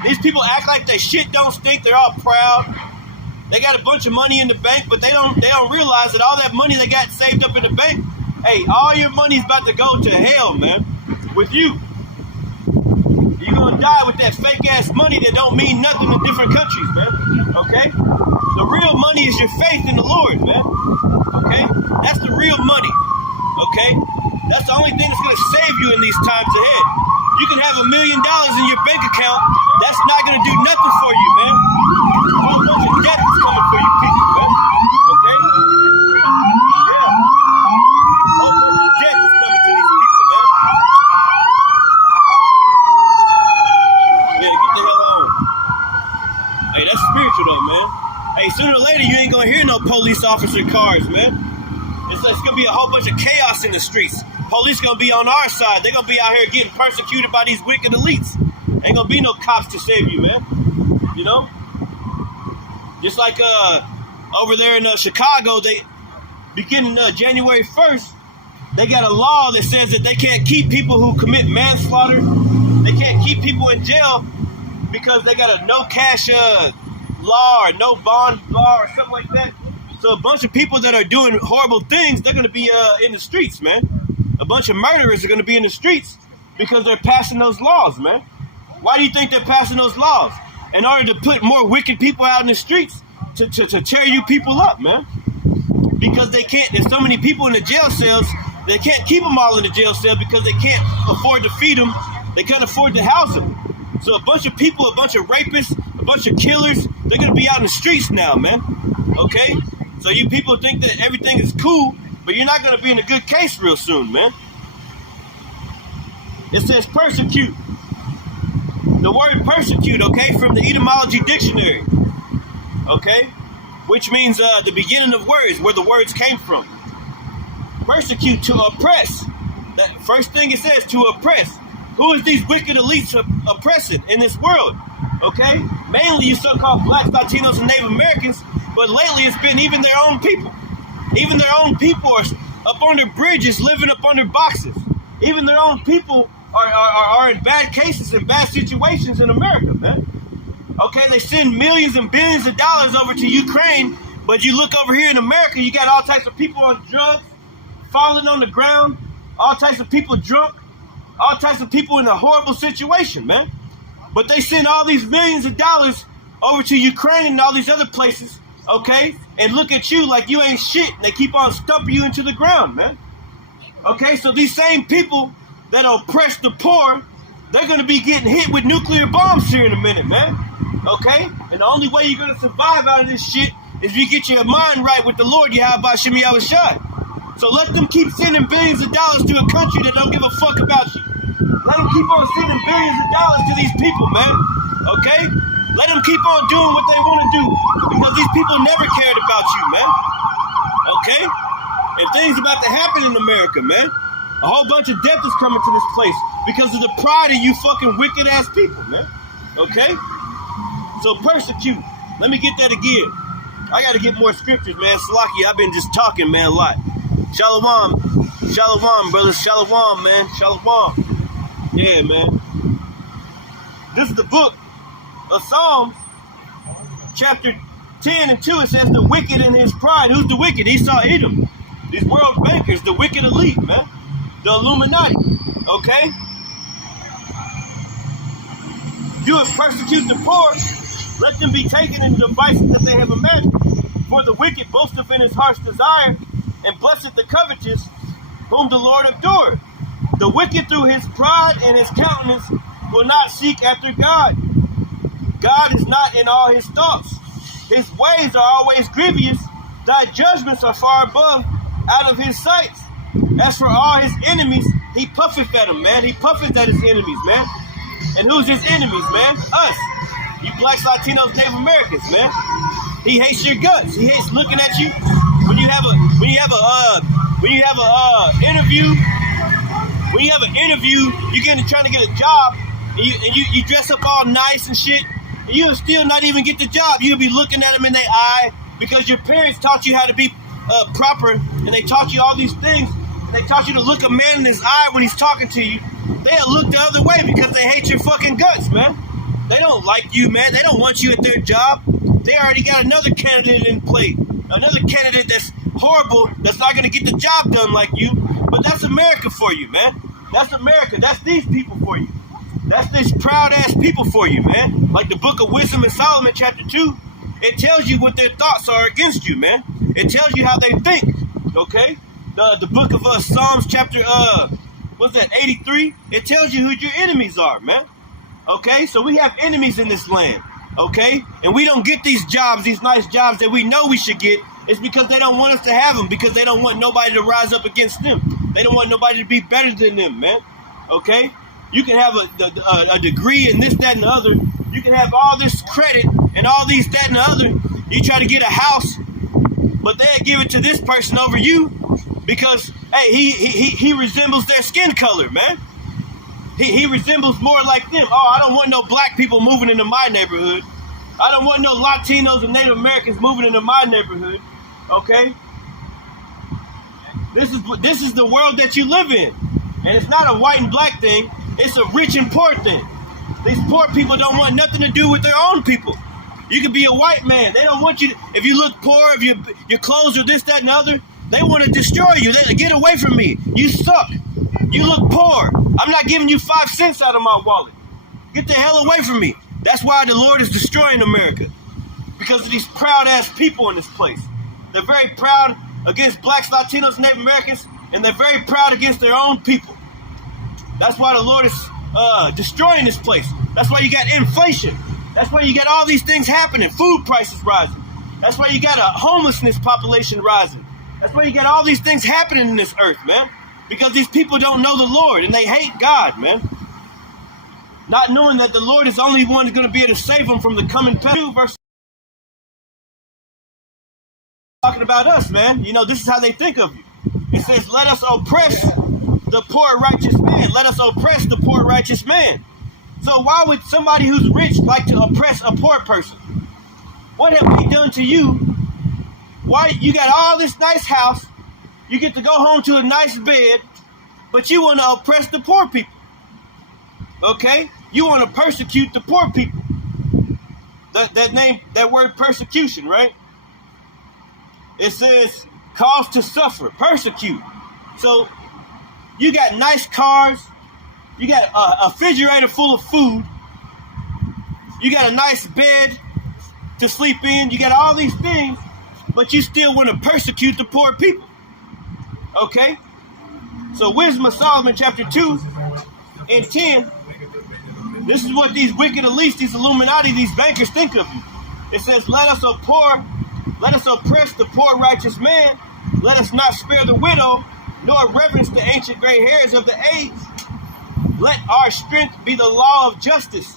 These people act like their shit don't stink. They're all proud. They got a bunch of money in the bank, but they don't realize that all that money they got saved up in the bank, hey, all your money's about to go to hell, man, with you. You're going to die with that fake-ass money that don't mean nothing in different countries, man, okay? The real money is your faith in the Lord, man, okay? That's the real money, okay? That's the only thing that's going to save you in these times ahead. You can have $1 million in your bank account. That's not going to do nothing for you, man. A whole bunch of debt is coming for you people, man. Okay? Yeah. A whole bunch of debt is coming to these people, man. Yeah, get the hell on. Hey, that's spiritual though, man. Hey, sooner or later you ain't going to hear no police officer cars, man. It's going to be a whole bunch of chaos in the streets. Police going to be on our side. They're going to be out here getting persecuted by these wicked elites. Ain't going to be no cops to save you, man. You know? Just like over there in Chicago, they beginning January 1st, they got a law that says that they can't keep people who commit manslaughter. They can't keep people in jail because they got a no cash law or no bond law or something like that. So a bunch of people that are doing horrible things, they're going to be in the streets, man. A bunch of murderers are going to be in the streets because they're passing those laws, man. Why do you think they're passing those laws? In order to put more wicked people out in the streets to tear you people up, man. Because they can't, there's so many people in the jail cells, they can't keep them all in the jail cell because they can't afford to feed them. They can't afford to house them. So a bunch of people, a bunch of rapists, a bunch of killers, they're going to be out in the streets now, man. Okay? So you people think that everything is cool, but you're not going to be in a good case real soon, man. It says persecute. The word persecute, okay, from the etymology dictionary, okay, which means the beginning of words, where the words came from. Persecute, to oppress. That first thing it says, to oppress. Who is these wicked elites oppressing in this world? Okay, mainly you so-called blacks, Latinos, and Native Americans, but lately it's been even their own people. Even their own people are up under bridges, living up under boxes. Even their own people are in bad cases and bad situations in America, man. Okay, they send millions and billions of dollars over to Ukraine, but you look over here in America, you got all types of people on drugs, falling on the ground, all types of people drunk, all types of people in a horrible situation, man. But they send all these millions of dollars over to Ukraine and all these other places, okay, and look at you like you ain't shit, and they keep on stumping you into the ground, man. Okay, so these same people that oppress the poor, they're going to be getting hit with nuclear bombs here in a minute, man. Okay? And the only way you're going to survive out of this shit is if you get your mind right with the Lord, Yahweh Shem Yahushua. So let them keep sending billions of dollars to a country that don't give a fuck about you. Let them keep on sending billions of dollars to these people, man. Okay? Let them keep on doing what they want to do. Because these people never cared about you, man. Okay? And things about to happen in America, man. A whole bunch of death is coming to this place because of the pride of you fucking wicked ass people, man. Okay? So persecute. Let me get that again. I got to get more scriptures, man. Salaki, I've been just talking, man, a lot. Shalom. Shalom, brothers. Shalom, man. Shalom. Yeah, man. This is the book of Psalms, chapter 10 and 2. It says the wicked in his pride. Who's the wicked? Esau, Edom. These world bankers, the wicked elite, man. The Illuminati. Okay? You have persecuted the poor. Let them be taken into the vices that they have imagined. For the wicked boasteth in his heart's desire, and blesseth the covetous, whom the Lord abhorreth. The wicked through his pride and his countenance will not seek after God. God is not in all his thoughts. His ways are always grievous. Thy judgments are far above out of his sights. As for all his enemies, he puffeth at them, man. He puffeth at his enemies, man. And who's his enemies, man? Us. You blacks, Latinos, Native Americans, man. He hates your guts. He hates looking at you. When you have an interview, you get trying to get a job, and you dress up all nice and shit, and you'll still not even get the job. You'll be looking at them in their eye because your parents taught you how to be proper, and they taught you all these things. And they taught you to look a man in his eye when he's talking to you. They'll look the other way because they hate your fucking guts, man. They don't like you, man. They don't want you at their job. They already got another candidate in play. Another candidate that's horrible, that's not going to get the job done like you. But that's America for you, man. That's America. That's these people for you. That's these proud-ass people for you, man. Like the book of Wisdom in Solomon, chapter 2, it tells you what their thoughts are against you, man. It tells you how they think, okay? The book of Psalms, chapter, 83? It tells you who your enemies are, man. Okay? So we have enemies in this land, okay? And we don't get these jobs, these nice jobs that we know we should get. It's because they don't want us to have them, because they don't want nobody to rise up against them. They don't want nobody to be better than them, man. Okay? You can have a degree in this, that, and the other. You can have all this credit and all these, that, and the other. You try to get a house, but they'll give it to this person over you because, hey, he resembles their skin color, man. He resembles more like them. Oh, I don't want no black people moving into my neighborhood. I don't want no Latinos and Native Americans moving into my neighborhood. Okay? This is the world that you live in. And it's not a white and black thing. It's a rich and poor thing. These poor people don't want nothing to do with their own people. You could be a white man. They don't want you to, if you look poor, if your clothes are this, that, and the other, they want to destroy you. They get away from me. You suck. You look poor. I'm not giving you 5 cents out of my wallet. Get the hell away from me. That's why the Lord is destroying America. Because of these proud-ass people in this place. They're very proud against blacks, Latinos, Native Americans, and they're very proud against their own people. That's why the Lord is destroying this place. That's why you got inflation. That's why you got all these things happening. Food prices rising. That's why you got a homelessness population rising. That's why you got all these things happening in this earth, man. Because these people don't know the Lord and they hate God, man. Not knowing that the Lord is the only one who's going to be able to save them from the coming peril. Verse talking about us, man. You know, this is how they think of you. It says, let us oppress the poor righteous man. Let us oppress the poor righteous man. So why would somebody who's rich like to oppress a poor person? What have we done to you? Why you got all this nice house, you get to go home to a nice bed, but you want to oppress the poor people. Okay? You want to persecute the poor people. That word persecution, right? It says cause to suffer, persecute. So you got nice cars, you got a refrigerator full of food, you got a nice bed to sleep in, you got all these things, but you still want to persecute the poor people. Okay? So Wisdom of Solomon chapter 2 and 10, This is what these wicked elites, these Illuminati, these bankers think of you. It says, let us oppress the poor righteous man. Let us not spare the widow, nor reverence the ancient gray hairs of the age. Let our strength be the law of justice.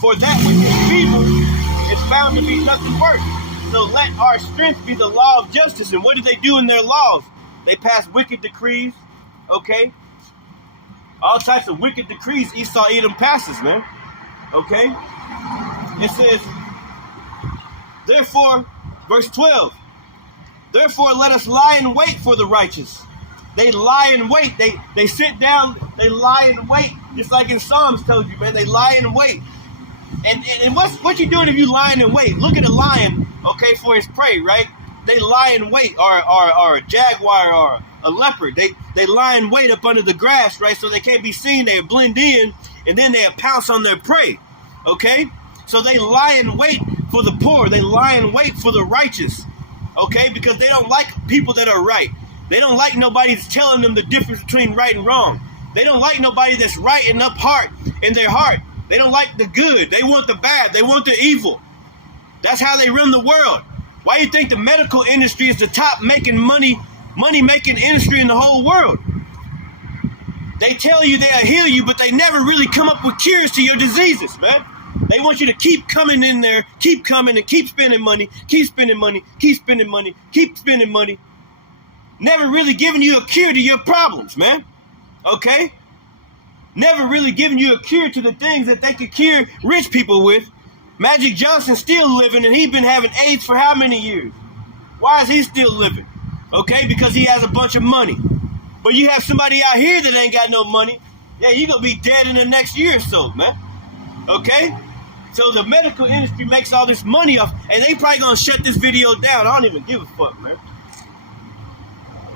For that which is feeble is found to be nothing worse. So let our strength be the law of justice. And what do they do in their laws? They pass wicked decrees, okay? All types of wicked decrees Esau Edom passes, man. Okay? It says, therefore, verse 12, therefore let us lie in wait for the righteous. They lie in wait. They sit down, they lie in wait. Just like in Psalms told you, man, they lie in wait. And what you doing if you lying in wait? Look at a lion, okay, for his prey, right? They lie in wait, or a jaguar or a leopard. They lie in wait up under the grass, right? So they can't be seen. They blend in, and then they pounce on their prey, okay? So they lie in wait for the poor. They lie in wait for the righteous, okay? Because they don't like people that are right. They don't like nobody that's telling them the difference between right and wrong. They don't like nobody that's right and up heart in their heart. They don't like the good. They want the bad. They want the evil. That's how they run the world. Why do you think the medical industry is the top money-making industry in the whole world? They tell you they'll heal you, but they never really come up with cures to your diseases, man. They want you to keep coming in there, keep coming and keep spending money, keep spending money, keep spending money, keep spending money. Never really giving you a cure to your problems, man. Okay? Never really giving you a cure to the things that they could cure rich people with. Magic Johnson's still living, and he's been having AIDS for how many years? Why is he still living? Okay, because he has a bunch of money. But you have somebody out here that ain't got no money. Yeah, you're going to be dead in the next year or so, man. Okay? So the medical industry makes all this money off, and they probably going to shut this video down. I don't even give a fuck, man.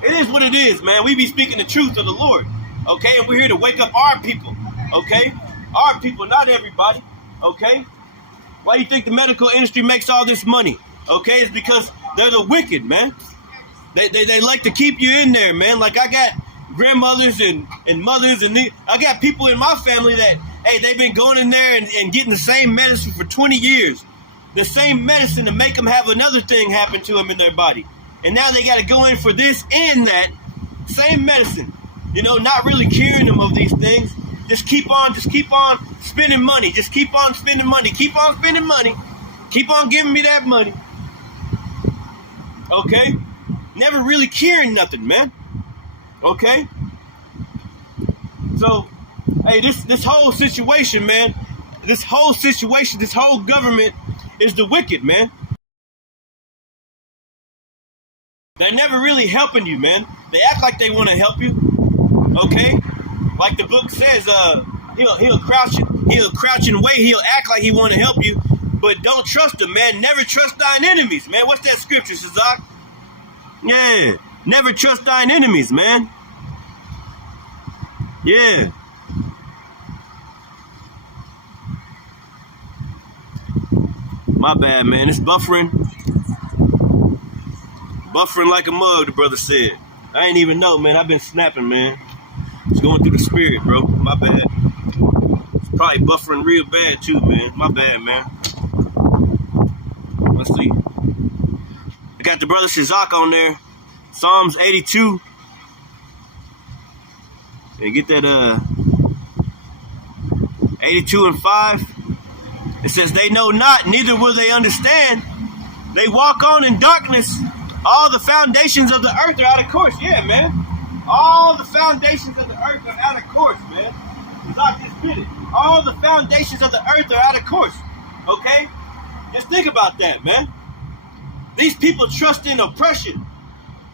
It is what it is, man. We be speaking the truth of the Lord. Okay? And we're here to wake up our people. Okay? Our people, not everybody. Okay? Why do you think the medical industry makes all this money? Okay? It's because they're the wicked, man. They like to keep you in there, man. Like I got grandmothers and mothers, and I got people in my family that, hey, they've been going in there and getting the same medicine for 20 years. The same medicine to make them have another thing happen to them in their body. And now they got to go in for this and that. Same medicine. You know, not really curing them of these things. Just keep on spending money. Just keep on spending money. Keep on spending money. Keep on giving me that money. Okay? Never really curing nothing, man. Okay? So, hey, this whole situation, man, this whole government is the wicked, man. They're never really helping you, man. They act like they want to help you. Okay? Like the book says, he'll crouch and wait, he'll act like he want to help you, but don't trust him, man. Never trust thine enemies, man. What's that scripture, Sazak? Yeah. Never trust thine enemies, man. Yeah. My bad, man. It's buffering. Buffering like a mug, the brother said. I ain't even know, man. I've been snapping, man. It's going through the spirit, bro. My bad. It's probably buffering real bad, too, man. My bad, man. Let's see. I got the brother Shazak on there. Psalms 82. And get that 82 and 5. It says, they know not, neither will they understand. They walk on in darkness. All the foundations of the earth are out of course. Yeah, man. All the foundations of the earth are out of course, man. Shazak just did it. All the foundations of the earth are out of course. Okay? Just think about that, man. These people trust in oppression.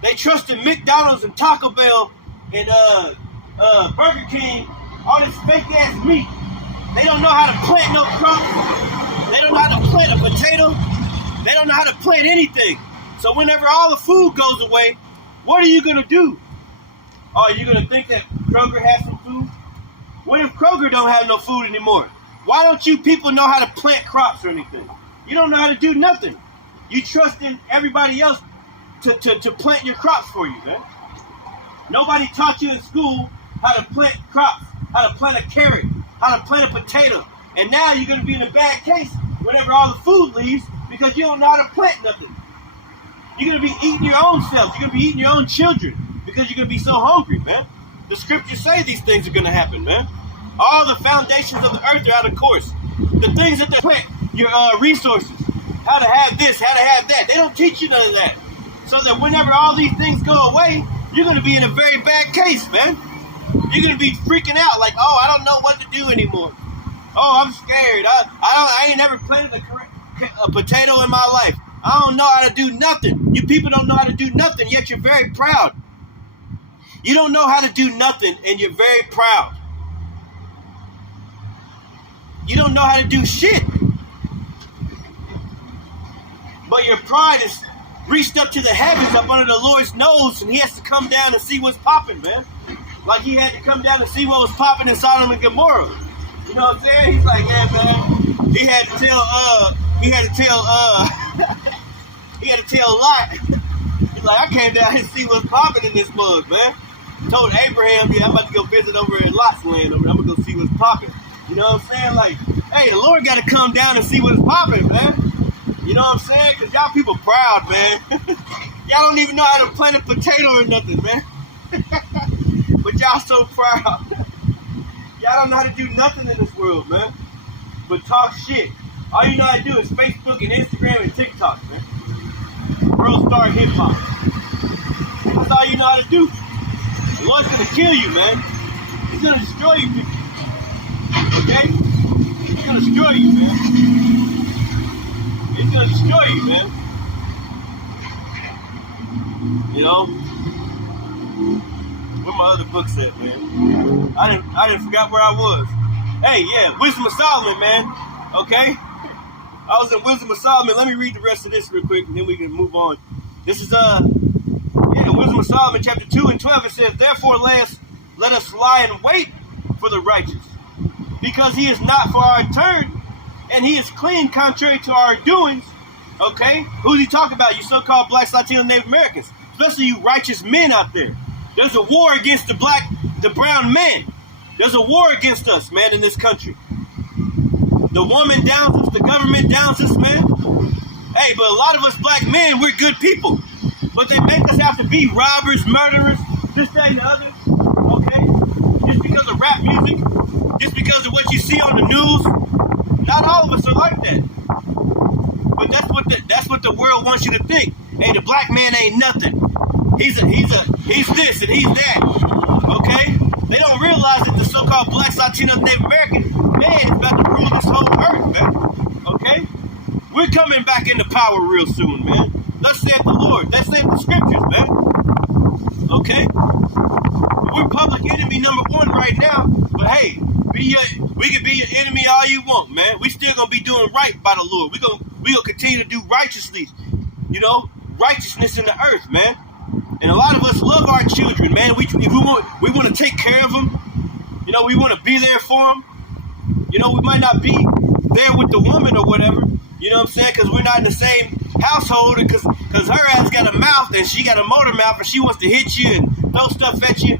They trust in McDonald's and Taco Bell and Burger King, all this fake ass meat. They don't know how to plant no crops. They don't know how to plant a potato. They don't know how to plant anything. So whenever all the food goes away, what are you going to do? Oh, you're going to think that Kroger has some food? What if Kroger don't have no food anymore? Why don't you people know how to plant crops or anything? You don't know how to do nothing. You trust in everybody else to plant your crops for you, man. Nobody taught you in school how to plant crops, how to plant a carrot, how to plant a potato, And now you're going to be in a bad case whenever all the food leaves because you don't know how to plant nothing. You're going to be eating your own self. You're going to be eating your own children because you're going to be so hungry, man. The scriptures say these things are going to happen, man. All the foundations of the earth are out of course. The things that they plant, your resources, how to have this, how to have that. They don't teach you none of that. So that whenever all these things go away, you're going to be in a very bad case, man. You're going to be freaking out like, oh, I don't know what to do anymore. Oh, I'm scared. I ain't never planted a potato in my life. I don't know how to do nothing. You people don't know how to do nothing, yet you're very proud. You don't know how to do nothing, and you're very proud. You don't know how to do shit. But your pride is reached up to the heavens, up under the Lord's nose, and he has to come down and see what's popping, man. Like he had to come down and see what was popping in Sodom and Gomorrah. You know what I'm saying? He's like, yeah, man. He had to tell Lot. He's like, I came down here to see what's popping in this mug, man. Told Abraham, yeah, I'm about to go visit over in Lot's land over there. I'm gonna go see what's popping. You know what I'm saying? Like, hey, the Lord got to come down and see what's popping, man. You know what I'm saying? Because y'all people proud, man. Y'all don't even know how to plant a potato or nothing, man. But y'all so proud. Y'all don't know how to do nothing in this world, man. But talk shit. All you know how to do is Facebook and Instagram and TikTok, man. World star hip hop. That's all you know how to do. The Lord's gonna kill you, man. He's gonna destroy you, people. Okay? He's gonna destroy you, man. He's gonna destroy you, man. You know? Where my other books at, man? I didn't forgot where I was. Hey, yeah, Wisdom of Solomon, man. Okay? I was in Wisdom of Solomon. Let me read the rest of this real quick, and then we can move on. This is Wisdom of Solomon, chapter 2 and 12. It says, therefore let us lie in wait for the righteous, because he is not for our turn, and he is clean contrary to our doings. Okay? Who's he talking about? You so-called blacks, Latino, Native Americans. Especially you righteous men out there. There's a war against the brown men. There's a war against us, man, in this country. The woman downs us, the government downs us, man. Hey, but a lot of us black men, we're good people. But they make us have to be robbers, murderers, this, that, and the other. Okay? Just because of rap music, just because of what you see on the news. Not all of us are like that. But that's what the world wants you to think. Hey, the black man ain't nothing. He's this and he's that. Okay? They don't realize that the so-called blacks, Latinos, Native Americans, man, is about to rule this whole earth, man. Okay? We're coming back into power real soon, man. Thus saith the Lord. Thus saith the scriptures, man. Okay? We're public enemy number one right now. But hey, we can be your enemy all you want, man. We still gonna be doing right by the Lord. We gonna continue to do righteously, you know, righteousness in the earth, man. And a lot of us love our children, man. We want to take care of them. You know, we want to be there for them. You know, we might not be there with the woman or whatever. You know what I'm saying? Because we're not in the same household, and because her ass got a mouth and she got a motor mouth and she wants to hit you and throw stuff at you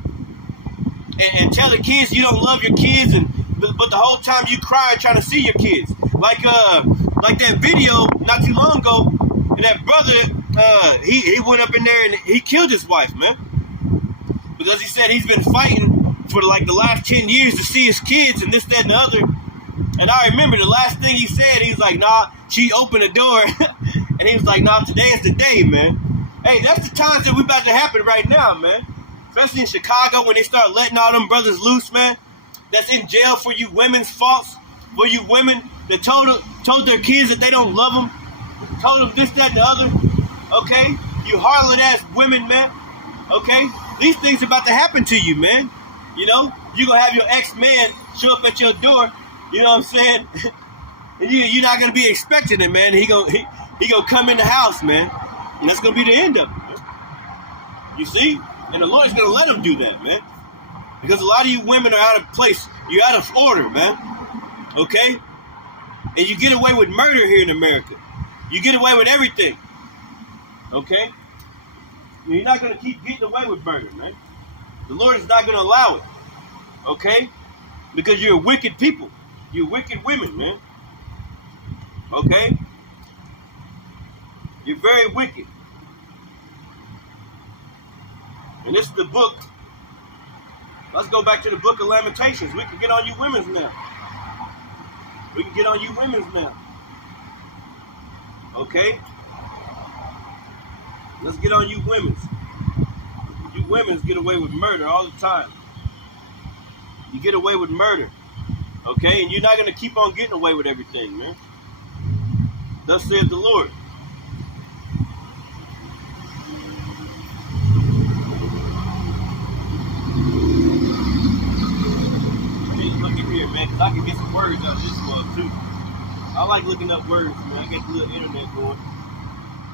and tell the kids you don't love your kids, but the whole time you cry trying to see your kids. Like that video not too long ago, and that brother. He went up in there and he killed his wife, man. Because he said he's been fighting for like the last 10 years to see his kids and this, that, and the other. And I remember the last thing he said, he's like, nah, she opened the door. And he was like, nah, today is the day, man. Hey, that's the times that we about to happen right now, man. Especially in Chicago when they start letting all them brothers loose, man. That's in jail for you women's faults. For you women that told their kids that they don't love them. Told them this, that, and the other. Okay? You harlot ass women, man. Okay? These things are about to happen to you, man. You know? You're going to have your ex-man show up at your door. You know what I'm saying? You're not going to be expecting it, man. He gonna come in the house, man. And that's going to be the end of it, man. You see? And the Lord's going to let him do that, man. Because a lot of you women are out of place. You're out of order, man. Okay? And you get away with murder here in America. You get away with everything. Okay? You're not going to keep getting away with murder, man. The Lord is not going to allow it. Okay? Because you're wicked people. You wicked women, man. Okay? You're very wicked. And this is the book. Let's go back to the book of Lamentations. We can get on you women's now. We can get on you women's now. Okay? Let's get on you women's. You women's get away with murder all the time. You get away with murder. Okay? And you're not going to keep on getting away with everything, man. Thus saith the Lord. Look at here, man, because I can get some words out of this one, too. I like looking up words, man. I get the little internet going.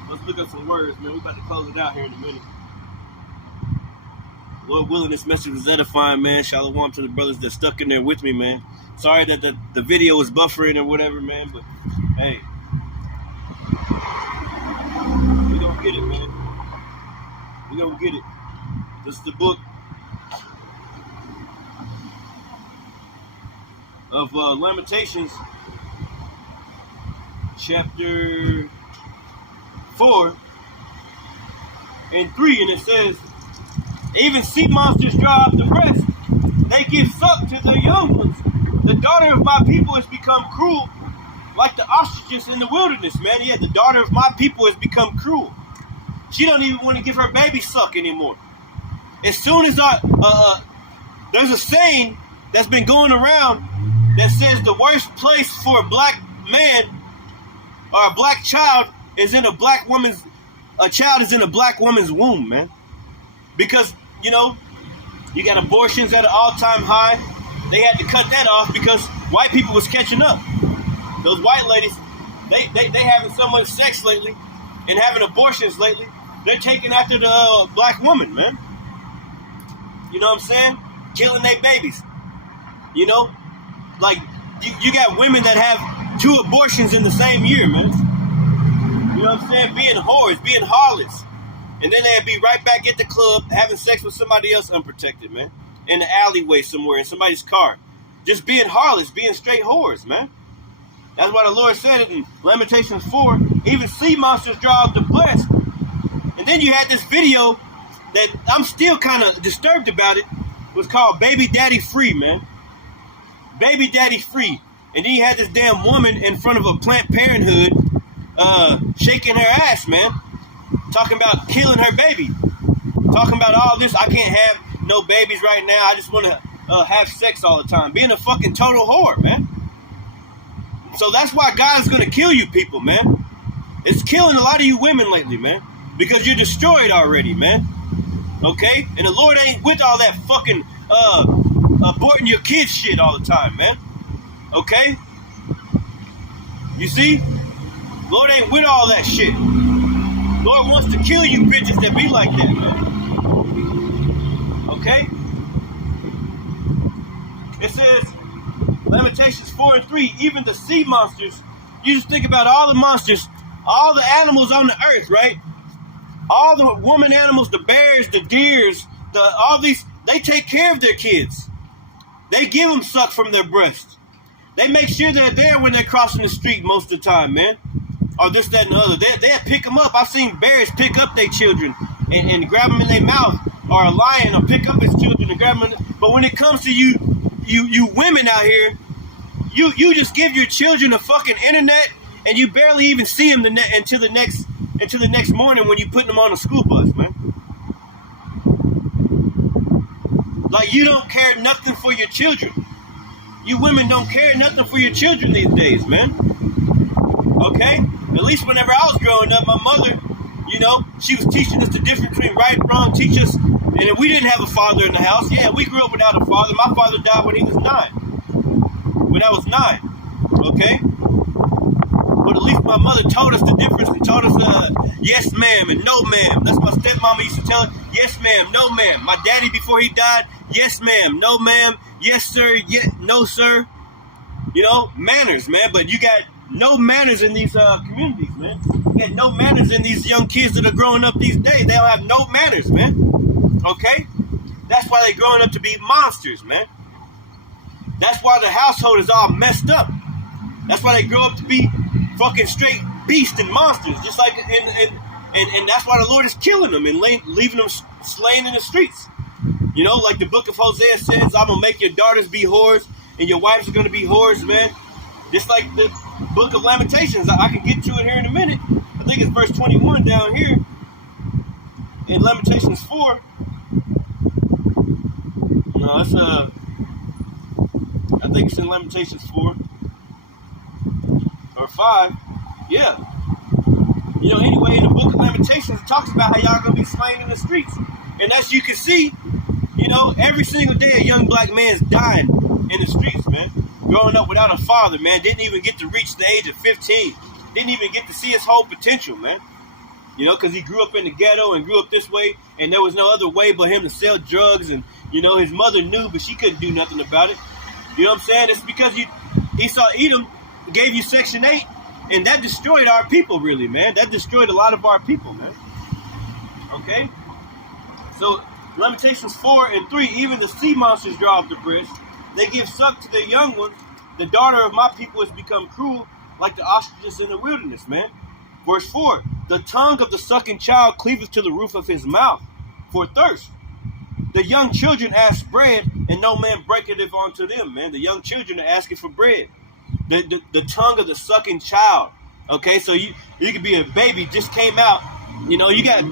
Let's look up some words, man. We're about to close it out here in a minute. Lord willing, this message was edifying, man. Shalom to the brothers that stuck in there with me, man. Sorry that the video was buffering or whatever, man, but hey. We're going to get it, man. We're going to get it. This is the book of Lamentations, chapter 4 and 3, and it says, even sea monsters draw out the breast. They give suck to their young ones. The daughter of my people has become cruel, like the ostriches in the wilderness, man. Yeah, the daughter of my people has become cruel. She don't even want to give her baby suck anymore. As soon as there's a saying that's been going around that says the worst place for a black man or a black child is in a child is in a black woman's womb, man. Because, you know, you got abortions at an all-time high. They had to cut that off because white people was catching up. Those white ladies, they having so much sex lately and having abortions lately. They're taking after the black woman, man. You know what I'm saying? Killing their babies. You know? Like, you got women that have 2 abortions in the same year, man. You know what I'm saying? Being whores, being harlots. And then they'd be right back at the club having sex with somebody else unprotected, man. In the alleyway somewhere, in somebody's car. Just being harlots, being straight whores, man. That's why the Lord said it in Lamentations 4. Even sea monsters draw out the breast. And then you had this video that I'm still kind of disturbed about it. It was called Baby Daddy Free, man. Baby Daddy Free. And then you had this damn woman in front of a Planned Parenthood shaking her ass, man. Talking about killing her baby. Talking about all this. I can't have no babies right now. I just want to have sex all the time. Being a fucking total whore, man. So that's why God is going to kill you people, man. It's killing a lot of you women lately, man. Because you're destroyed already, man. Okay? And the Lord ain't with all that fucking aborting your kids shit all the time, man. Okay? You see? Lord ain't with all that shit. Lord wants to kill you bitches that be like that, man. Okay? It says, Lamentations 4 and 3, even the sea monsters, you just think about all the monsters, all the animals on the earth, right? All the woman animals, the bears, the deers, all these, they take care of their kids. They give them suck from their breast. They make sure they're there when they're crossing the street most of the time, man. Or this, that, and the other. They'll pick them up. I've seen bears pick up their children and grab them in their mouth. Or a lion will pick up his children and grab them. But when it comes to you women out here, you just give your children a fucking internet and you barely even see them until the next morning when you put them on a school bus, man. Like, you don't care nothing for your children. You women don't care nothing for your children these days, man. Okay? At least whenever I was growing up, my mother, you know, she was teaching us the difference between right and wrong, teach us. And if we didn't have a father in the house, yeah, we grew up without a father. My father died when he was 9. When I was 9. Okay? But at least my mother told us the difference and told us yes, ma'am, and no, ma'am. That's what my stepmama used to tell her. Yes, ma'am, no, ma'am. My daddy, before he died, yes, ma'am, no, ma'am. Yes, sir, no, sir. You know, manners, man. But you got no manners in these communities, man. You got no manners in these young kids that are growing up these days. They don't have no manners, man. Okay? That's why they're growing up to be monsters, man. That's why the household is all messed up. That's why they grow up to be fucking straight beasts and monsters, just like and that's why the Lord is killing them and leaving them slain in the streets. You know, like the book of Hosea says, I'm gonna make your daughters be whores and your wives are gonna be whores, man. Just like the book of Lamentations. I can get to it here in a minute. I think it's verse 21 down here in Lamentations 4. No, it's I think it's in Lamentations 4 or 5. Yeah. You know, anyway, in the book of Lamentations, it talks about how y'all gonna be slain in the streets. And as you can see, you know, every single day a young black man's dying in the streets, man. Growing up without a father, man. Didn't even get to reach the age of 15. Didn't even get to see his whole potential, man. You know, because he grew up in the ghetto and grew up this way, and there was no other way but him to sell drugs. And, you know, his mother knew, but she couldn't do nothing about it. You know what I'm saying? It's because Esau Edom gave you Section 8, and that destroyed our people, really, man. That destroyed a lot of our people, man. Okay? So, Lamentations 4 and 3, even the sea monsters draw up the breast. They give suck to their young ones. The daughter of my people has become cruel, like the ostriches in the wilderness, man. Verse 4, the tongue of the sucking child cleaveth to the roof of his mouth for thirst. The young children ask bread, and no man breaketh it unto them, man. The young children are asking for bread. The tongue of the sucking child. Okay, so you could be a baby, just came out. You know, you got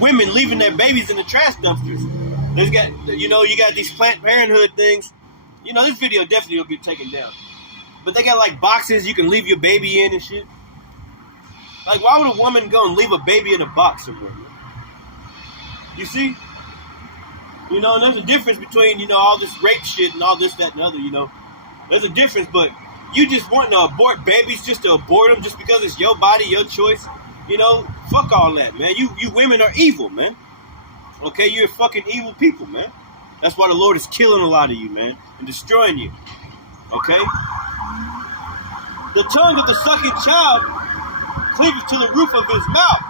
women leaving their babies in the trash dumpsters. There's got, you know, you got these Planned Parenthood things. You know, this video definitely will get taken down. But they got like boxes you can leave your baby in and shit. Like, why would a woman go and leave a baby in a box somewhere, man? You see? You know, and there's a difference between, you know, all this rape shit and all this, that, and the other, you know. There's a difference, but you just wanting to abort babies just to abort them just because it's your body, your choice. You know, fuck all that, man. You women are evil, man. Okay, you're fucking evil people, man. That's why the Lord is killing a lot of you, man, and destroying you. Okay? The tongue of the sucking child cleaveth to the roof of his mouth.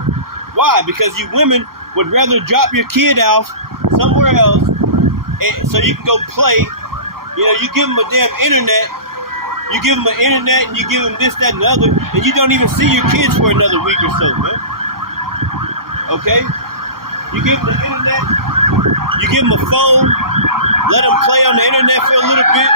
Why? Because you women would rather drop your kid off somewhere else and so you can go play. You know, you give them a damn internet. You give them an internet and you give them this, that, and the other, and you don't even see your kids for another week or so, man. Okay? You give them the internet, you give them a phone, let them play on the internet for a little bit.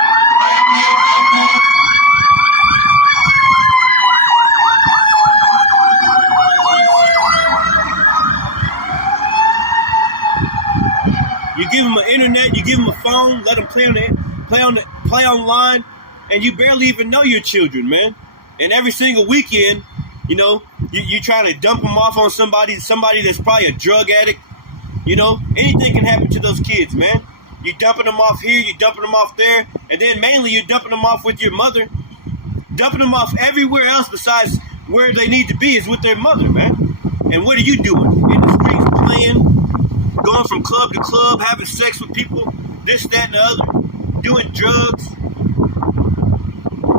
You give them an internet, you give them a phone, let them play online, and you barely even know your children, man. And every single weekend, you know, you try to dump them off on somebody that's probably a drug addict. You know, anything can happen to those kids, man. You dumping them off here, you dumping them off there, and then mainly you're dumping them off with your mother. Dumping them off everywhere else besides where they need to be is with their mother, man. And what are you doing? In the streets playing, going from club to club, having sex with people, this, that, and the other, doing drugs.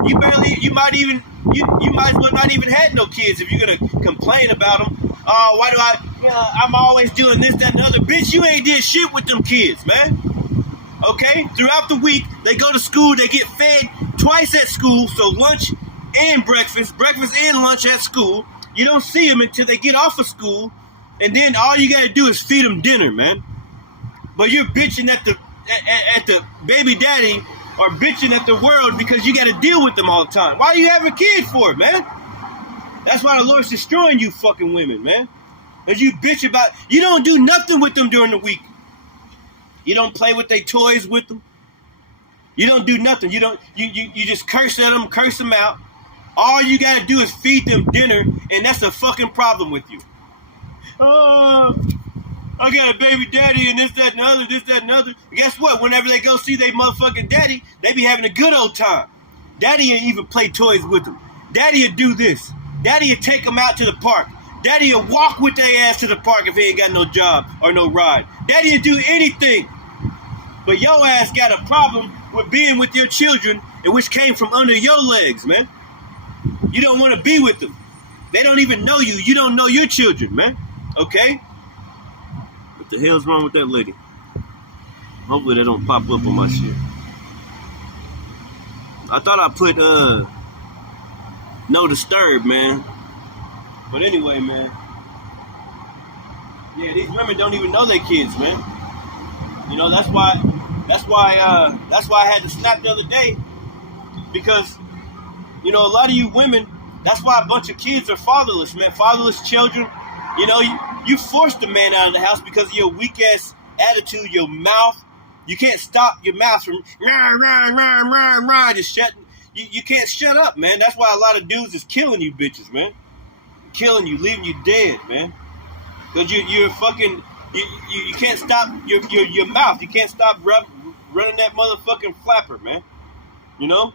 You might as well not even had no kids if you're gonna complain about them. Oh, why do I'm always doing this, that, and the other. Bitch, you ain't did shit with them kids, man. Okay? Throughout the week, they go to school, they get fed twice at school, so lunch and breakfast and lunch at school. You don't see them until they get off of school, and then all you gotta do is feed them dinner, man. But you're bitching at the baby daddy or bitching at the world because you gotta deal with them all the time. Why do you have a kid for it, man? That's why the Lord's destroying you fucking women, man. Because you bitch about, you don't do nothing with them during the week. You don't play with their toys with them. You don't do nothing. You just curse at them, curse them out. All you gotta do is feed them dinner, and that's a fucking problem with you. Oh, I got a baby daddy and this, that, and the other, this, that, and the other. Guess what? Whenever they go see their motherfucking daddy, they be having a good old time. Daddy ain't even play toys with them. Daddy will do this. Daddy will take them out to the park. Daddy will walk with their ass to the park if he ain't got no job or no ride. Daddy will do anything. But your ass got a problem with being with your children, and which came from under your legs, man. You don't want to be with them. They don't even know you. You don't know your children, man. Okay? What the hell's wrong with that lady? Hopefully they don't pop up on my shit. I thought I put no disturb, man. But anyway, man. Yeah, these women don't even know their kids, man. You know, that's why I had to snap the other day, because, you know, a lot of you women, that's why a bunch of kids are fatherless, man. Fatherless children. You know, you forced the man out of the house because of your weak ass attitude, your mouth. You can't stop your mouth from just shutting. You can't shut up, man. That's why a lot of dudes is killing you bitches, man. Killing you, leaving you dead, man. Because you're fucking, you can't stop your mouth. You can't stop running that motherfucking flapper, man. You know?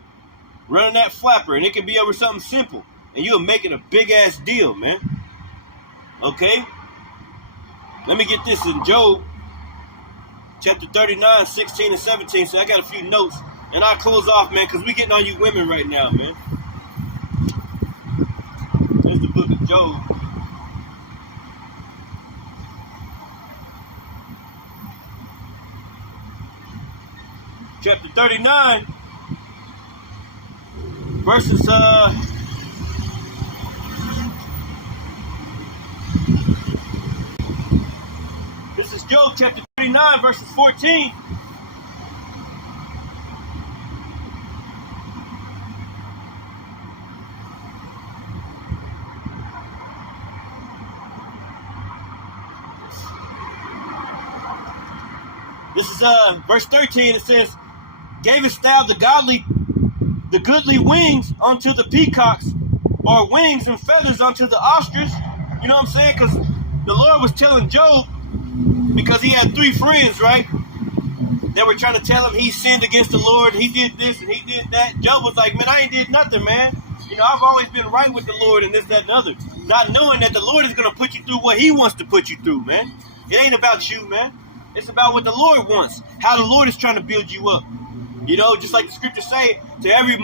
Running that flapper, and it can be over something simple. And you'll make it a big ass deal, man. Okay? Let me get this in Job, chapter 39, 16 and 17. So I got a few notes. And I'll close off, man, because we getting on you women right now, man. There's the book of Job. Chapter 39, verses, this is Job chapter 39, verses 14. This is verse 13. It says, "Gavest thou the goodly wings unto the peacocks, or wings and feathers unto the ostrich?" You know what I'm saying? Because the Lord was telling Job, because he had 3 friends, right? They were trying to tell him he sinned against the Lord, he did this and he did that. Job was like, man, I ain't did nothing, man. You know, I've always been right with the Lord and this, that, and other. Not knowing that the Lord is going to put you through what he wants to put you through, man. It ain't about you, man. It's about what the Lord wants. How the Lord is trying to build you up. You know, just like the scriptures say, to every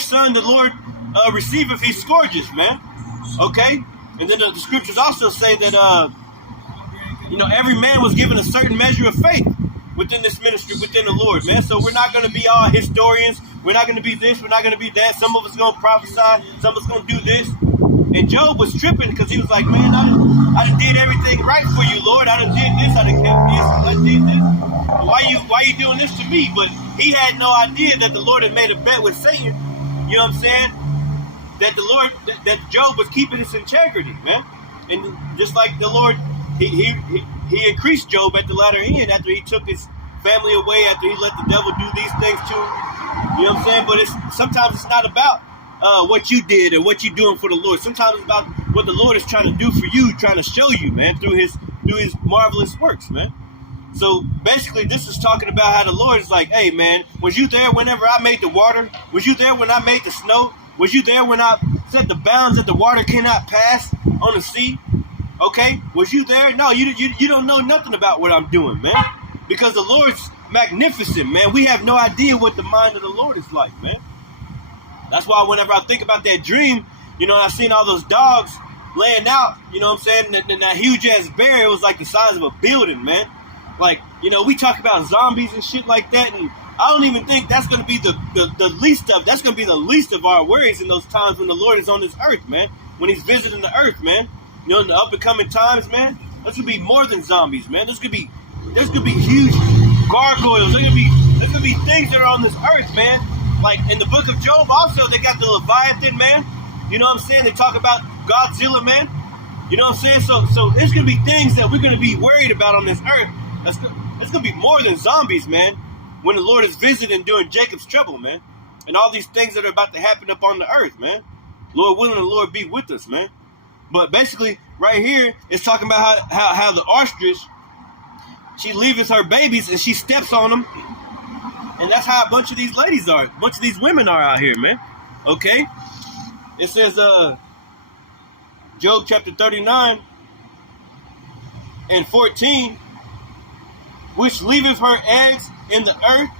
son the Lord receiveth, he scourges, man. Okay? And then the scriptures also say that, you know, every man was given a certain measure of faith within this ministry, within the Lord, man. So we're not going to be all historians. We're not going to be this. We're not going to be that. Some of us going to prophesy. Some of us going to do this. And Job was tripping because he was like, man, I done did everything right for you, Lord. I done did this. I done kept this. I did this. Why you doing this to me? But he had no idea that the Lord had made a bet with Satan. You know what I'm saying? That the Lord, that Job was keeping his integrity, man. And just like the Lord, he increased Job at the latter end after he took his family away, after he let the devil do these things to him. You know what I'm saying? But sometimes it's not about what you did and what you're doing for the Lord. Sometimes it's about what the Lord is trying to do for you, trying to show you, man, through his marvelous works, man. So basically, this is talking about how the Lord is like, hey, man, was you there whenever I made the water? Was you there when I made the snow? Was you there when I set the bounds that the water cannot pass on the sea? Okay, was you there? No, you don't know nothing about what I'm doing, man. Because the Lord's magnificent, man. We have no idea what the mind of the Lord is like, man. That's why whenever I think about that dream, you know, I seen all those dogs laying out, you know what I'm saying? That huge ass bear, it was like the size of a building, man. Like, you know, we talk about zombies and shit like that, and I don't even think that's going to be the least of, that's going to be the least of our worries in those times when the Lord is on this earth, man. When he's visiting the earth, man. You know, in the up and coming times, man, there's going to be more than zombies, man. There's going to be huge gargoyles. There's going to be things that are on this earth, man. Like in the book of Job, also, they got the Leviathan, man. You know what I'm saying? They talk about Godzilla, man. You know what I'm saying? So there's going to be things that we're going to be worried about on this earth. It's going to be more than zombies, man, when the Lord is visiting during Jacob's trouble, man. And all these things that are about to happen up on the earth, man. Lord willing, the Lord be with us, man. But basically, right here, it's talking about how the ostrich, she leaves her babies and she steps on them. And that's how a bunch of these ladies are. A bunch of these women are out here, man. Okay? It says, Job chapter 39 and 14, which leaveth her eggs in the earth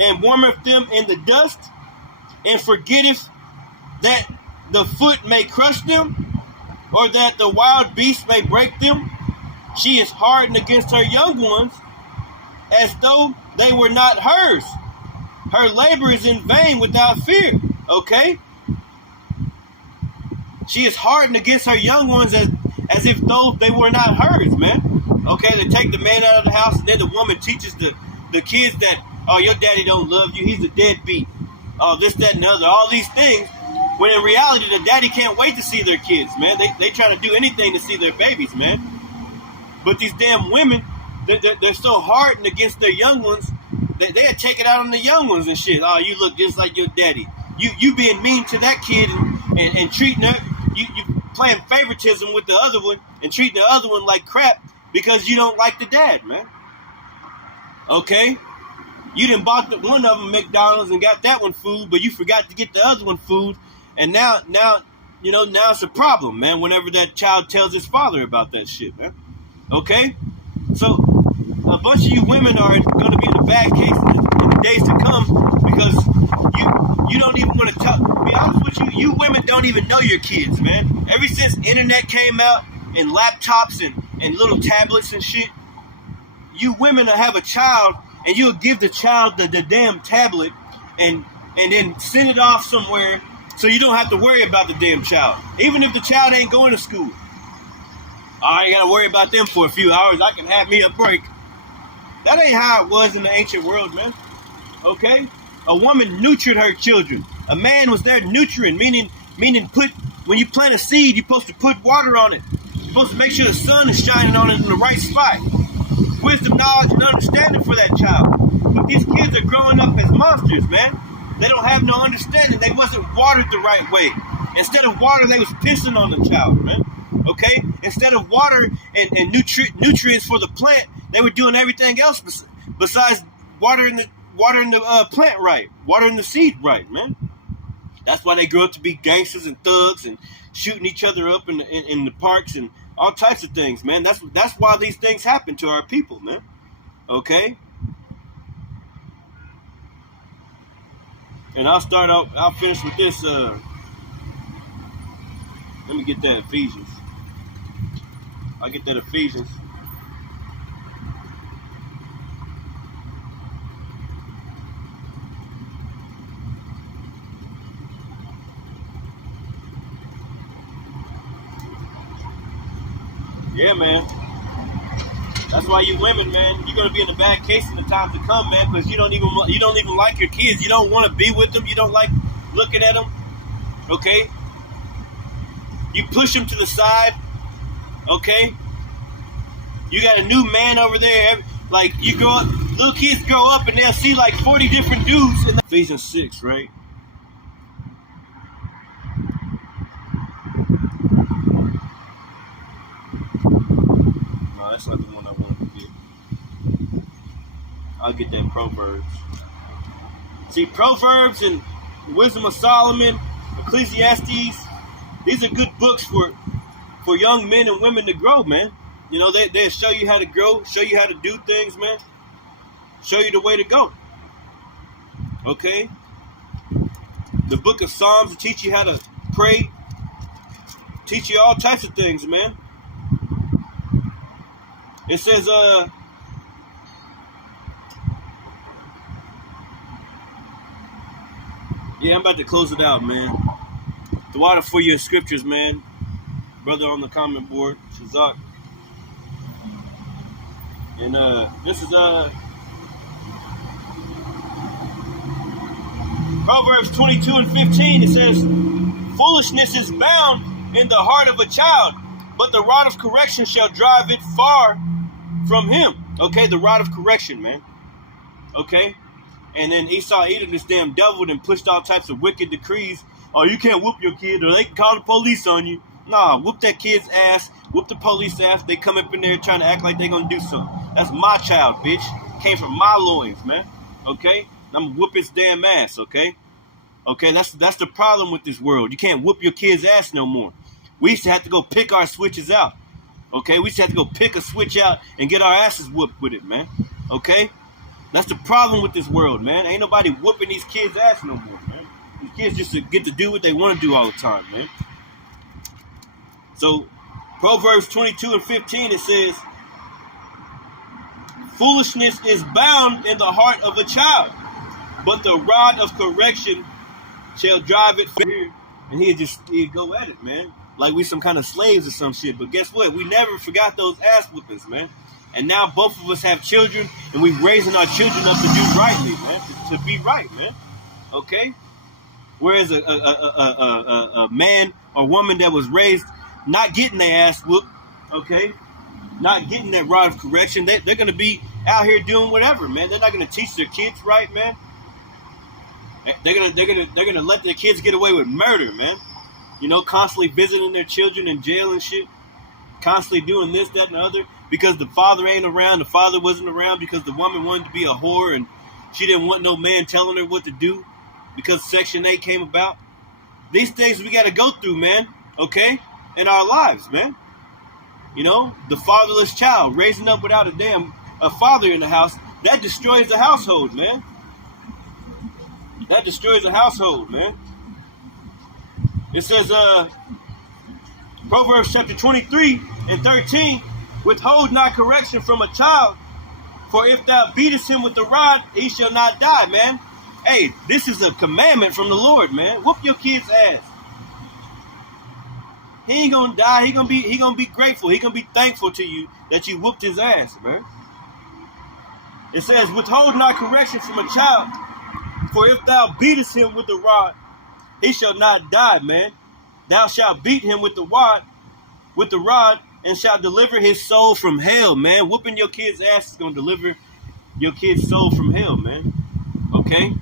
and warmeth them in the dust, and forgetteth that the foot may crush them, or that the wild beast may break them. She is hardened against her young ones, as though they were not hers. her labor is in vain without fear. Okay? She is hardened against her young ones as if though they were not hers, man. Okay, they take the man out of the house, and then the woman teaches the kids that, oh, your daddy don't love you, he's a deadbeat. Oh, this, that, and the other, all these things. When in reality, the daddy can't wait to see their kids, man. They try to do anything to see their babies, man. But these damn women, they're so hardened against their young ones, they take it out on the young ones and shit. Oh, you look just like your daddy. You being mean to that kid and treating her, you playing favoritism with the other one and treating the other one like crap because you don't like the dad, man. Okay? You done bought one of them McDonald's and got that one food, but you forgot to get the other one food. And now it's a problem, man, whenever that child tells his father about that shit, man. Okay? So, a bunch of you women are going to be in a bad case in the days to come because you don't even want to talk. To be honest with you, you women don't even know your kids, man. Ever since internet came out and laptops and little tablets and shit, you women will have a child and you'll give the child the damn tablet and then send it off somewhere so you don't have to worry about the damn child. Even if the child ain't going to school. I ain't got to worry about them for a few hours. I can have me a break. That ain't how it was in the ancient world, man. Okay? A woman nurtured her children. A man was there nurturing, meaning when you plant a seed, you're supposed to put water on it. You're supposed to make sure the sun is shining on it in the right spot. Wisdom, knowledge, and understanding for that child. But these kids are growing up as monsters, man. They don't have no understanding. They wasn't watered the right way. Instead of water, they was pissing on the child, man. Okay? Instead of water and nutrients for the plant, they were doing everything else besides watering the plant right, watering the seed right, man. That's why they grew up to be gangsters and thugs and shooting each other up in the parks and all types of things, man. That's why these things happen to our people, man. Okay? And I'll finish with this. Let me get that Ephesians. I'll get that Ephesians. Yeah, man. That's why you women, man, you're gonna be in a bad case in the times to come, man, because you don't even like your kids. You don't want to be with them. You don't like looking at them. Okay. You push them to the side. Okay. You got a new man over there. Like you grow up, little kids grow up and they'll see like 40 different dudes in Ephesians 6, right? No, that's not the one I wanted to get. I'll get that Proverbs. See, Proverbs and Wisdom of Solomon, Ecclesiastes, these are good books for young men and women to grow, man. You know, they'll show you how to grow, show you how to do things, man. Show you the way to go. Okay? The book of Psalms will teach you how to pray. Teach you all types of things, man. It says, yeah, I'm about to close it out, man. The water for your scriptures, man. Brother on the comment board, Shazak. And this is Proverbs 22 and 15. It says, foolishness is bound in the heart of a child, but the rod of correction shall drive it far from him. Okay, the rod of correction, man. Okay? And then Esau Edom, this damn devil, and pushed all types of wicked decrees. Oh, you can't whoop your kid or they can call the police on you. Nah, whoop that kid's ass, whoop the police ass. They come up in there trying to act like they're going to do something. That's my child, bitch. Came from my loins, man. Okay? I'm going to whoop his damn ass, okay? Okay, that's the problem with this world. You can't whoop your kid's ass no more. We used to have to go pick our switches out. Okay? We used to have to go pick a switch out and get our asses whooped with it, man. Okay? That's the problem with this world, man. Ain't nobody whooping these kids' ass no more, man. These kids just get to do what they want to do all the time, man. So, Proverbs 22 and 15, it says, foolishness is bound in the heart of a child, but the rod of correction shall drive it from here. And he'd go at it, man. Like we some kind of slaves or some shit. But guess what? We never forgot those ass whoopings, man. And now both of us have children, and we're raising our children up to do rightly, man. To be right, man. Okay? Whereas a man or woman that was raised not getting their ass whooped, okay, not getting that rod of correction, they're going to be out here doing whatever, man. They're not going to teach their kids right, man. They're gonna let their kids get away with murder, man. You know, constantly visiting their children in jail and shit, constantly doing this, that, and the other because the father ain't around. The father wasn't around because the woman wanted to be a whore and she didn't want no man telling her what to do because Section 8 came about. These things we got to go through, man. Okay, in our lives, man. You know, the fatherless child raising up without a father in the house, that destroys the household, man. That destroys a household, man. It says, Proverbs chapter 23 and 13, withhold not correction from a child, for if thou beatest him with the rod, he shall not die, man. Hey, this is a commandment from the Lord, man. Whoop your kid's ass. He ain't gonna die. He gonna be grateful. He gonna be thankful to you that you whooped his ass, man. It says, withhold not correction from a child, for if thou beatest him with the rod, he shall not die, man. Thou shalt beat him with the rod, and shalt deliver his soul from hell, man. Whooping your kid's ass is gonna deliver your kid's soul from hell, man. Okay?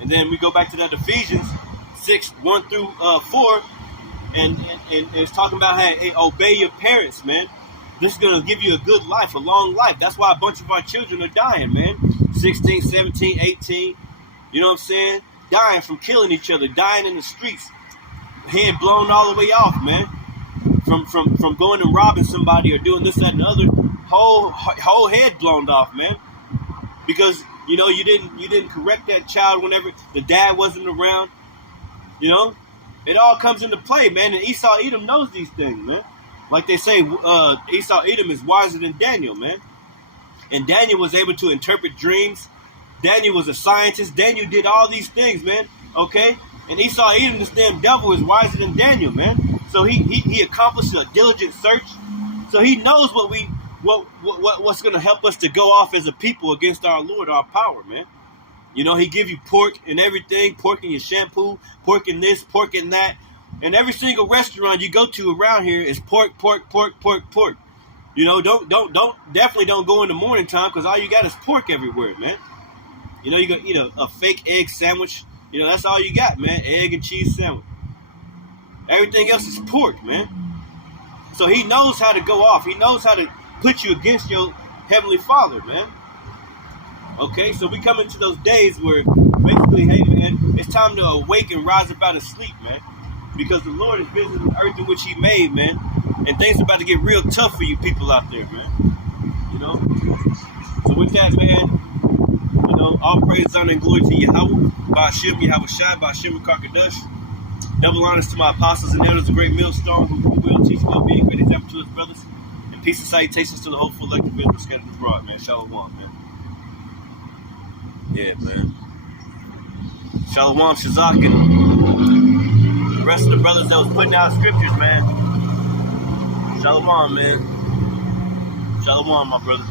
And then we go back to that Ephesians 6:1-4, and it's talking about hey, obey your parents, man. This is gonna give you a good life, a long life. That's why a bunch of our children are dying, man. 16, 17, 18. You know what I'm saying? Dying from killing each other, dying in the streets, head blown all the way off, man. From going and robbing somebody or doing this, that, and the other, whole head blown off, man. Because you know you didn't correct that child whenever the dad wasn't around. You know, it all comes into play, man. And Esau Edom knows these things, man. Like they say, Esau Edom is wiser than Daniel, man. And Daniel was able to interpret dreams. Daniel was a scientist. Daniel did all these things, man. Okay? And Esau Edom, this damn devil, is wiser than Daniel, man. So he accomplished a diligent search. So he knows what's going to help us to go off as a people against our Lord, our power, man. You know, he give you pork and everything, pork in your shampoo, pork in this, pork in that. And every single restaurant you go to around here is pork, pork, pork, pork, pork. You know, definitely don't go in the morning time because all you got is pork everywhere, man. You know, you gonna eat a fake egg sandwich. You know, that's all you got, man. Egg and cheese sandwich. Everything else is pork, man. So he knows how to go off. He knows how to put you against your heavenly Father, man. Okay, so we come into those days where basically, hey, man, it's time to awake and rise up out of sleep, man. Because the Lord is visiting the earth in which he made, man. And things are about to get real tough for you people out there, man. You know? So with that, man, you know, all praise, honor, and glory to Yahweh, Ba'ashem, Yahweh Shai, Ba'ashem, Karkadash. Double honors to my apostles and elders, a great millstone who will teach well-being, great example to his brothers, and peace and salutations to the hopeful elect of Israel scattered abroad, man. Shalom, man. Yeah, man. Shalom, Shazak, and the rest of the brothers that was putting out scriptures, man. Shalom, man. Shalom, my brother.